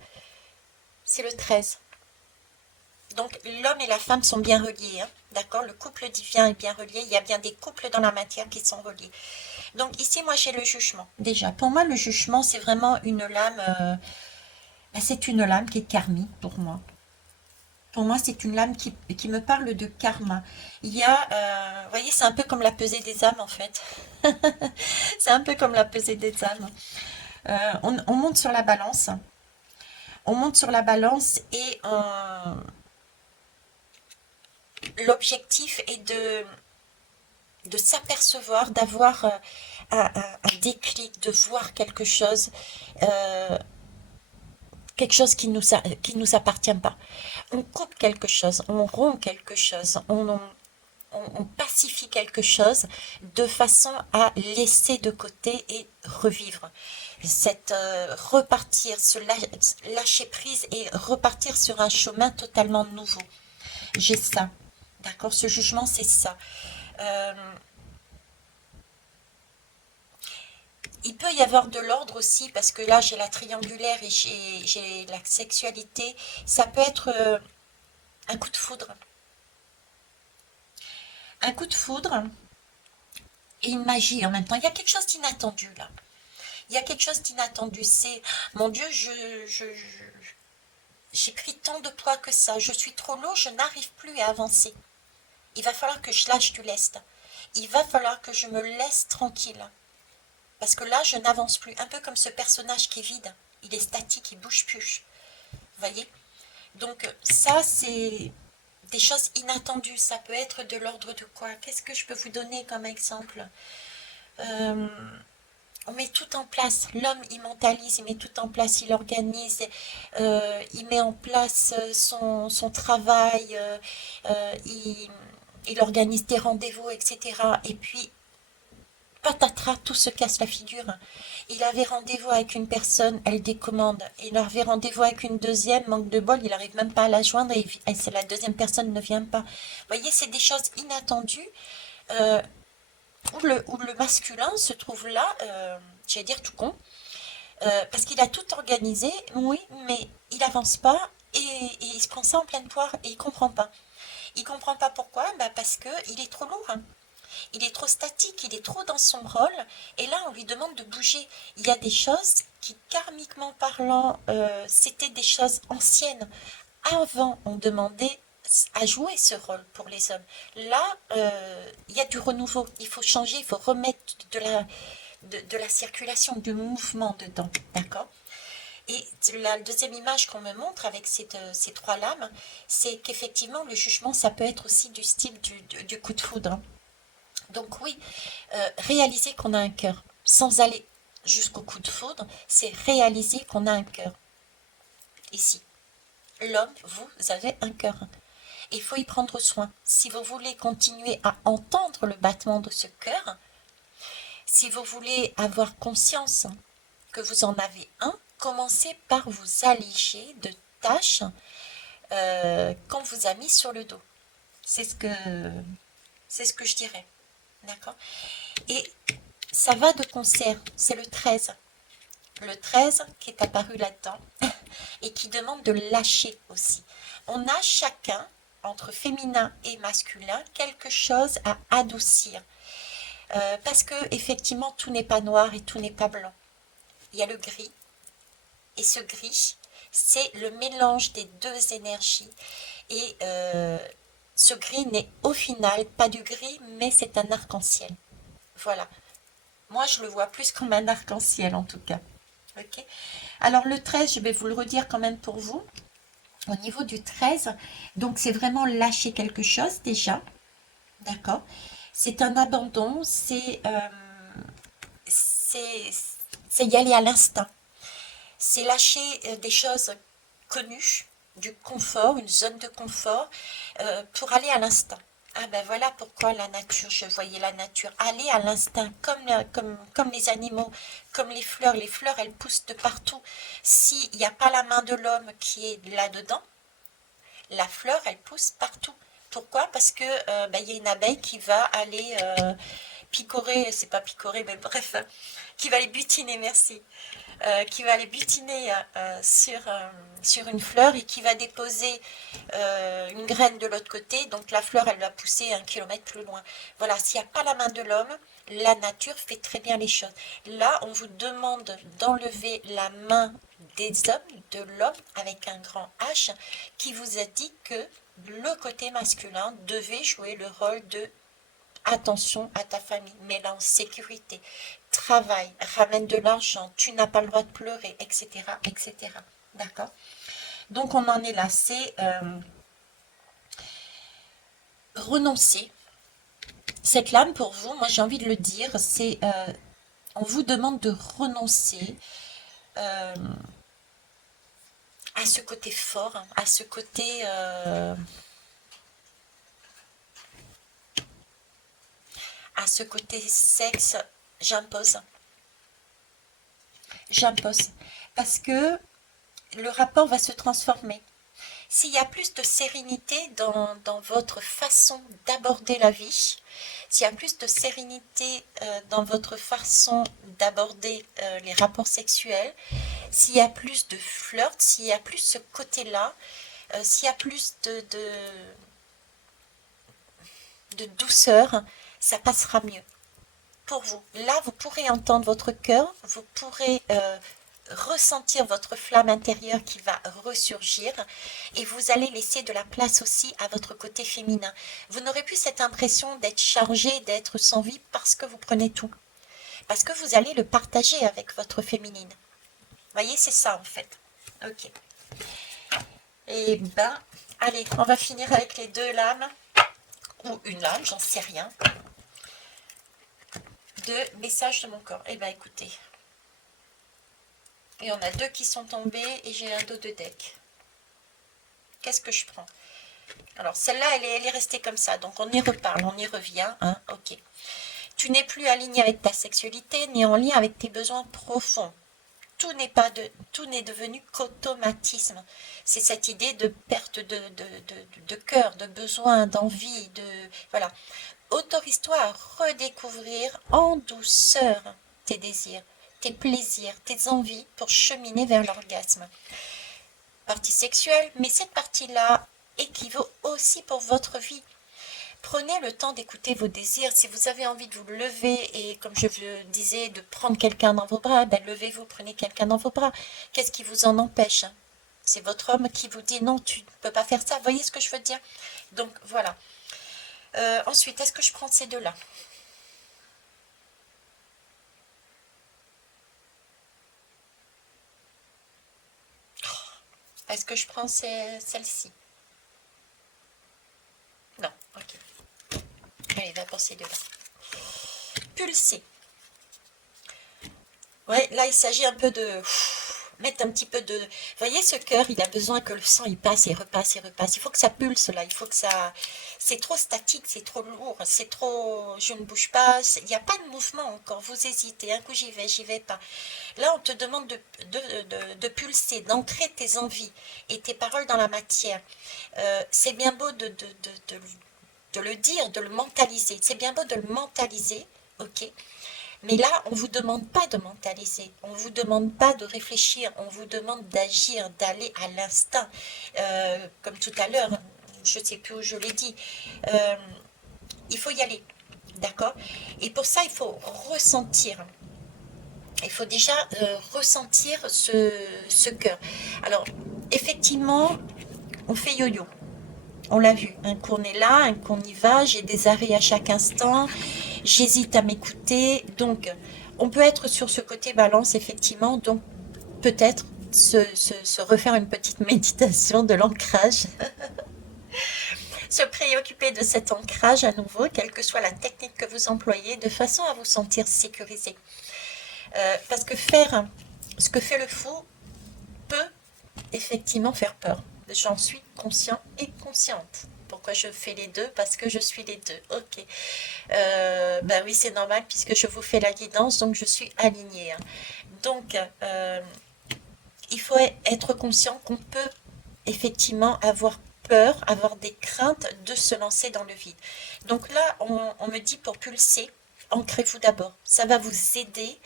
C'est le 13. Donc l'homme et la femme sont bien reliés, hein, d'accord? Le couple divin est bien relié. Il y a bien des couples dans la matière qui sont reliés. Donc ici, moi, j'ai le jugement. Déjà, pour moi, le jugement, c'est vraiment une lame. C'est une lame qui est karmique pour moi. Pour moi, c'est une lame qui me parle de karma. Il y a, vous voyez, c'est un peu comme la pesée des âmes en fait. C'est un peu comme la pesée des âmes. On monte sur la balance. On monte sur la balance et l'objectif est de s'apercevoir, d'avoir un déclic, de voir euh, quelque chose qui nous appartient pas. On coupe quelque chose, on rompt quelque chose, on pacifie quelque chose de façon à laisser de côté et revivre. Repartir, lâcher prise et repartir sur un chemin totalement nouveau. J'ai ça. D'accord? Ce jugement, c'est ça. Euh, il peut y avoir de l'ordre aussi, parce que là, j'ai la triangulaire et j'ai la sexualité. Ça peut être un coup de foudre. Un coup de foudre et une magie en même temps. Il y a quelque chose d'inattendu là. Il y a quelque chose d'inattendu. C'est, mon Dieu, j'ai pris tant de poids que ça. Je suis trop lourd, je n'arrive plus à avancer. Il va falloir que je lâche du lest. Il va falloir que je me laisse tranquille. Parce que là, je n'avance plus. Un peu comme ce personnage qui est vide. Il est statique, il bouge plus. Vous voyez? Donc ça, c'est des choses inattendues. Ça peut être de l'ordre de quoi? Qu'est-ce que je peux vous donner comme exemple? Euh, on met tout en place. L'homme, il mentalise, il met tout en place, il organise, il met en place son travail, il organise des rendez-vous, etc. Et puis, patatras, tout se casse la figure. Il avait rendez-vous avec une personne, elle décommande. Il avait rendez-vous avec une deuxième, manque de bol, il n'arrive même pas à la joindre et c'est la deuxième personne ne vient pas. Vous voyez, c'est des choses inattendues. euh, où le masculin se trouve là, j'allais dire tout con, parce qu'il a tout organisé, oui, mais il avance pas et il se prend ça en pleine poire et il comprend pas. Il comprend pas pourquoi, bah parce que il est trop lourd, hein. Il est trop statique, il est trop dans son rôle, et là on lui demande de bouger. Il y a des choses qui, karmiquement parlant, c'était des choses anciennes. Avant, on demandait à jouer ce rôle pour les hommes. Là, il y a du renouveau. Il faut changer, il faut remettre de la circulation, du mouvement dedans. D'accord? Et la deuxième image qu'on me montre avec ces trois lames, c'est qu'effectivement, le jugement, ça peut être aussi du style du coup de foudre, hein. Donc oui, réaliser qu'on a un cœur, sans aller jusqu'au coup de foudre, c'est réaliser qu'on a un cœur. Ici, l'homme, vous avez un cœur. Il faut y prendre soin. Si vous voulez continuer à entendre le battement de ce cœur, si vous voulez avoir conscience que vous en avez un, commencez par vous alléger de tâches qu'on vous a mis sur le dos. C'est ce que, c'est ce que je dirais. D'accord? Et ça va de concert. C'est le 13. Le 13 qui est apparu là-dedans et qui demande de lâcher aussi. On a chacun, entre féminin et masculin, quelque chose à adoucir. Parce que effectivement, tout n'est pas noir et tout n'est pas blanc. Il y a le gris. Et ce gris, c'est le mélange des deux énergies. Et ce gris n'est au final pas du gris, mais c'est un arc-en-ciel. Voilà. Moi, je le vois plus comme un arc-en-ciel en tout cas. Ok. Alors le 13, je vais vous le redire quand même pour vous. Au niveau du 13, donc c'est vraiment lâcher quelque chose déjà. D'accord? C'est un abandon, c'est c'est y aller à l'instinct. C'est lâcher des choses connues, du confort, une zone de confort, pour aller à l'instinct. Ah ben voilà pourquoi la nature, je voyais la nature, aller à l'instinct, comme les animaux, comme les fleurs, elles poussent de partout. S'il n'y a pas la main de l'homme qui est là-dedans, la fleur, elle pousse partout. Pourquoi? Parce que ben, y a une abeille qui va aller picorer, c'est pas picorer, mais bref, qui va les butiner, merci, qui va les butiner sur une fleur et qui va déposer une graine de l'autre côté. Donc la fleur, elle va pousser 1 kilomètre plus loin. Voilà, s'il n'y a pas la main de l'homme, la nature fait très bien les choses. Là, on vous demande d'enlever la main des hommes, de l'homme, avec un grand H, qui vous a dit que le côté masculin devait jouer le rôle de attention à ta famille, mets-la en sécurité, travaille, ramène de l'argent, tu n'as pas le droit de pleurer, etc., etc. D'accord? Donc on en est là, c'est renoncer. Cette lame pour vous, moi j'ai envie de le dire, c'est on vous demande de renoncer euh, à ce côté fort, hein, à ce côté sexe. J'impose, j'impose, parce que le rapport va se transformer. S'il y a plus de sérénité dans votre façon d'aborder la vie, s'il y a plus de sérénité dans votre façon d'aborder les rapports sexuels, s'il y a plus de flirt, s'il y a plus ce côté-là, s'il y a plus de douceur, ça passera mieux pour vous. Là, vous pourrez entendre votre cœur, vous pourrez ressentir votre flamme intérieure qui va ressurgir et vous allez laisser de la place aussi à votre côté féminin. Vous n'aurez plus cette impression d'être chargé, d'être sans vie parce que vous prenez tout. Parce que vous allez le partager avec votre féminine. Vous voyez, c'est ça en fait. Ok. Et ben, allez, on va finir avec les 2 lames. Ou une lame, j'en sais rien. De messages de mon corps. Eh ben écoutez. Il y en a 2 qui sont tombés et j'ai un dos de deck. Qu'est-ce que je prends? Alors celle-là, elle est restée comme ça. Donc on y reparle, on y revient. Hein, ok. Tu n'es plus aligné avec ta sexualité ni en lien avec tes besoins profonds. Tout n'est devenu qu'automatisme. C'est cette idée de perte de cœur, de besoin, d'envie, voilà. Autorise-toi à redécouvrir en douceur tes désirs, tes plaisirs, tes envies pour cheminer vers l'orgasme. Partie sexuelle, mais cette partie-là équivaut aussi pour votre vie. Prenez le temps d'écouter vos désirs. Si vous avez envie de vous lever et, comme je vous le disais, de prendre quelqu'un dans vos bras, ben levez-vous, prenez quelqu'un dans vos bras. Qu'est-ce qui vous en empêche? C'est votre homme qui vous dit non, tu ne peux pas faire ça. Vous voyez ce que je veux dire? Donc voilà. Ensuite, est-ce que je prends ces 2-là? Est-ce que je prends celle-ci? Non, ok. Allez, va pour ces 2-là. Pulser. Ouais, là, il s'agit un peu de mettre un petit peu de... Vous voyez, ce cœur, il a besoin que le sang, il passe et repasse et repasse. Il faut que ça pulse, là. Il faut que ça... C'est trop statique, c'est trop lourd, c'est trop... Je ne bouge pas. Il n'y a pas de mouvement encore. Vous hésitez. Un coup, j'y vais pas. Là, on te demande de pulser, d'ancrer tes envies et tes paroles dans la matière. C'est bien beau de le dire, de le mentaliser. C'est bien beau de le mentaliser, ok. Mais là, on ne vous demande pas de mentaliser, on ne vous demande pas de réfléchir, on vous demande d'agir, d'aller à l'instinct. Comme tout à l'heure, je ne sais plus où je l'ai dit, euh, il faut y aller, d'accord? Et pour ça, il faut ressentir. Il faut déjà ressentir ce cœur. Alors, effectivement, on fait yo-yo. On l'a vu, un coup on est là, un coup on y va, j'ai des arrêts à chaque instant, j'hésite à m'écouter. Donc, on peut être sur ce côté balance, effectivement. Donc, peut-être se refaire une petite méditation de l'ancrage, se préoccuper de cet ancrage à nouveau, quelle que soit la technique que vous employez, de façon à vous sentir sécurisé. Parce que faire ce que fait le fou peut effectivement faire peur. J'en suis conscient et consciente. Pourquoi je fais les 2? Parce que je suis les 2. Ok. Ben oui, c'est normal puisque je vous fais la guidance, donc je suis alignée. Hein. Donc, il faut être conscient qu'on peut effectivement avoir peur, avoir des craintes de se lancer dans le vide. Donc là, on me dit pour pulser, ancrez-vous d'abord. Ça va vous aider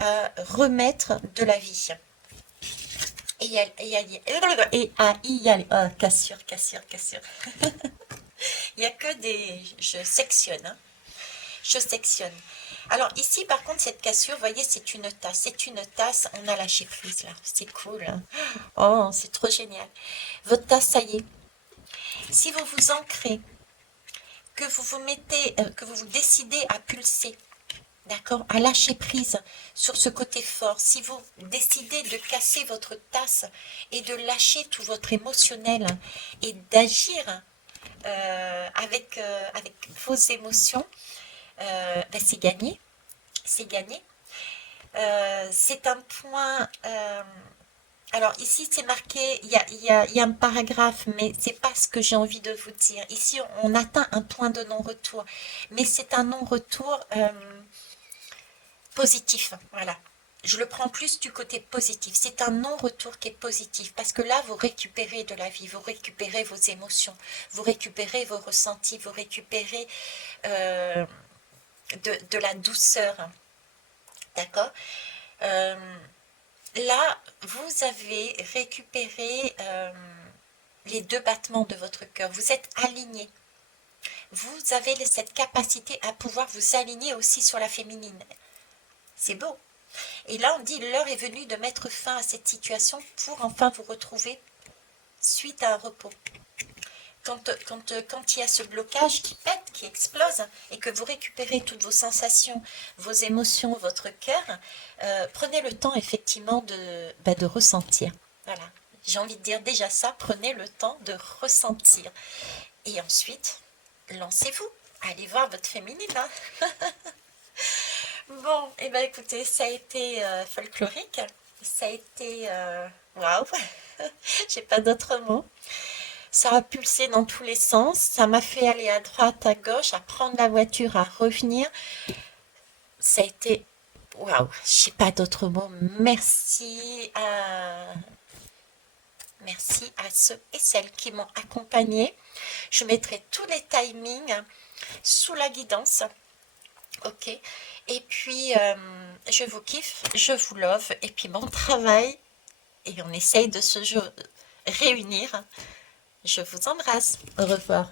à remettre de la vie. Et à y aller. Oh, cassure, cassure, cassure. Il n'y a que des... Je sectionne, hein. Je sectionne. Alors ici, par contre, cette cassure, vous voyez, c'est une tasse. C'est une tasse, on a lâché prise là. C'est cool, hein. Oh, c'est trop génial. Votre tasse, ça y est. Si vous vous ancrez, que vous vous mettez, que vous vous décidez à pulser, d'accord, à lâcher prise sur ce côté fort, si vous décidez de casser votre tasse et de lâcher tout votre émotionnel et d'agir avec vos émotions, ben c'est gagné. C'est gagné. C'est un point. Alors ici c'est marqué, il y a un paragraphe, mais c'est pas ce que j'ai envie de vous dire. Ici on atteint un point de non-retour, mais c'est un non-retour positif. Voilà. Je le prends plus du côté positif. C'est un non-retour qui est positif parce que là vous récupérez de la vie, vous récupérez vos émotions, vous récupérez vos ressentis, vous récupérez euh, de la douceur. D'accord. Euh, Là, vous avez récupéré les deux battements de votre cœur. Vous êtes aligné. Vous avez cette capacité à pouvoir vous aligner aussi sur la féminine. C'est beau. Et là, on dit, l'heure est venue de mettre fin à cette situation pour enfin vous retrouver suite à un repos. Quand il y a ce blocage qui pète, qui explose, et que vous récupérez toutes vos sensations, vos émotions, votre cœur, prenez le temps effectivement de ressentir. Voilà. J'ai envie de dire déjà ça, prenez le temps de ressentir. Et ensuite, lancez-vous. Allez voir votre féminine. Hein. Bon, et bien écoutez, ça a été folklorique. Ça a été... Waouh. J'ai pas d'autres mots. Ça a pulsé dans tous les sens, ça m'a fait aller à droite, à gauche, à prendre la voiture, à revenir. Ça a été... Waouh, je n'ai pas d'autres mots. Merci à ceux et celles qui m'ont accompagné. Je mettrai tous les timings sous la guidance. Ok. Et puis, je vous kiffe, je vous love. Et puis, mon travail, et on essaye de se réunir. Je vous embrasse. Au revoir.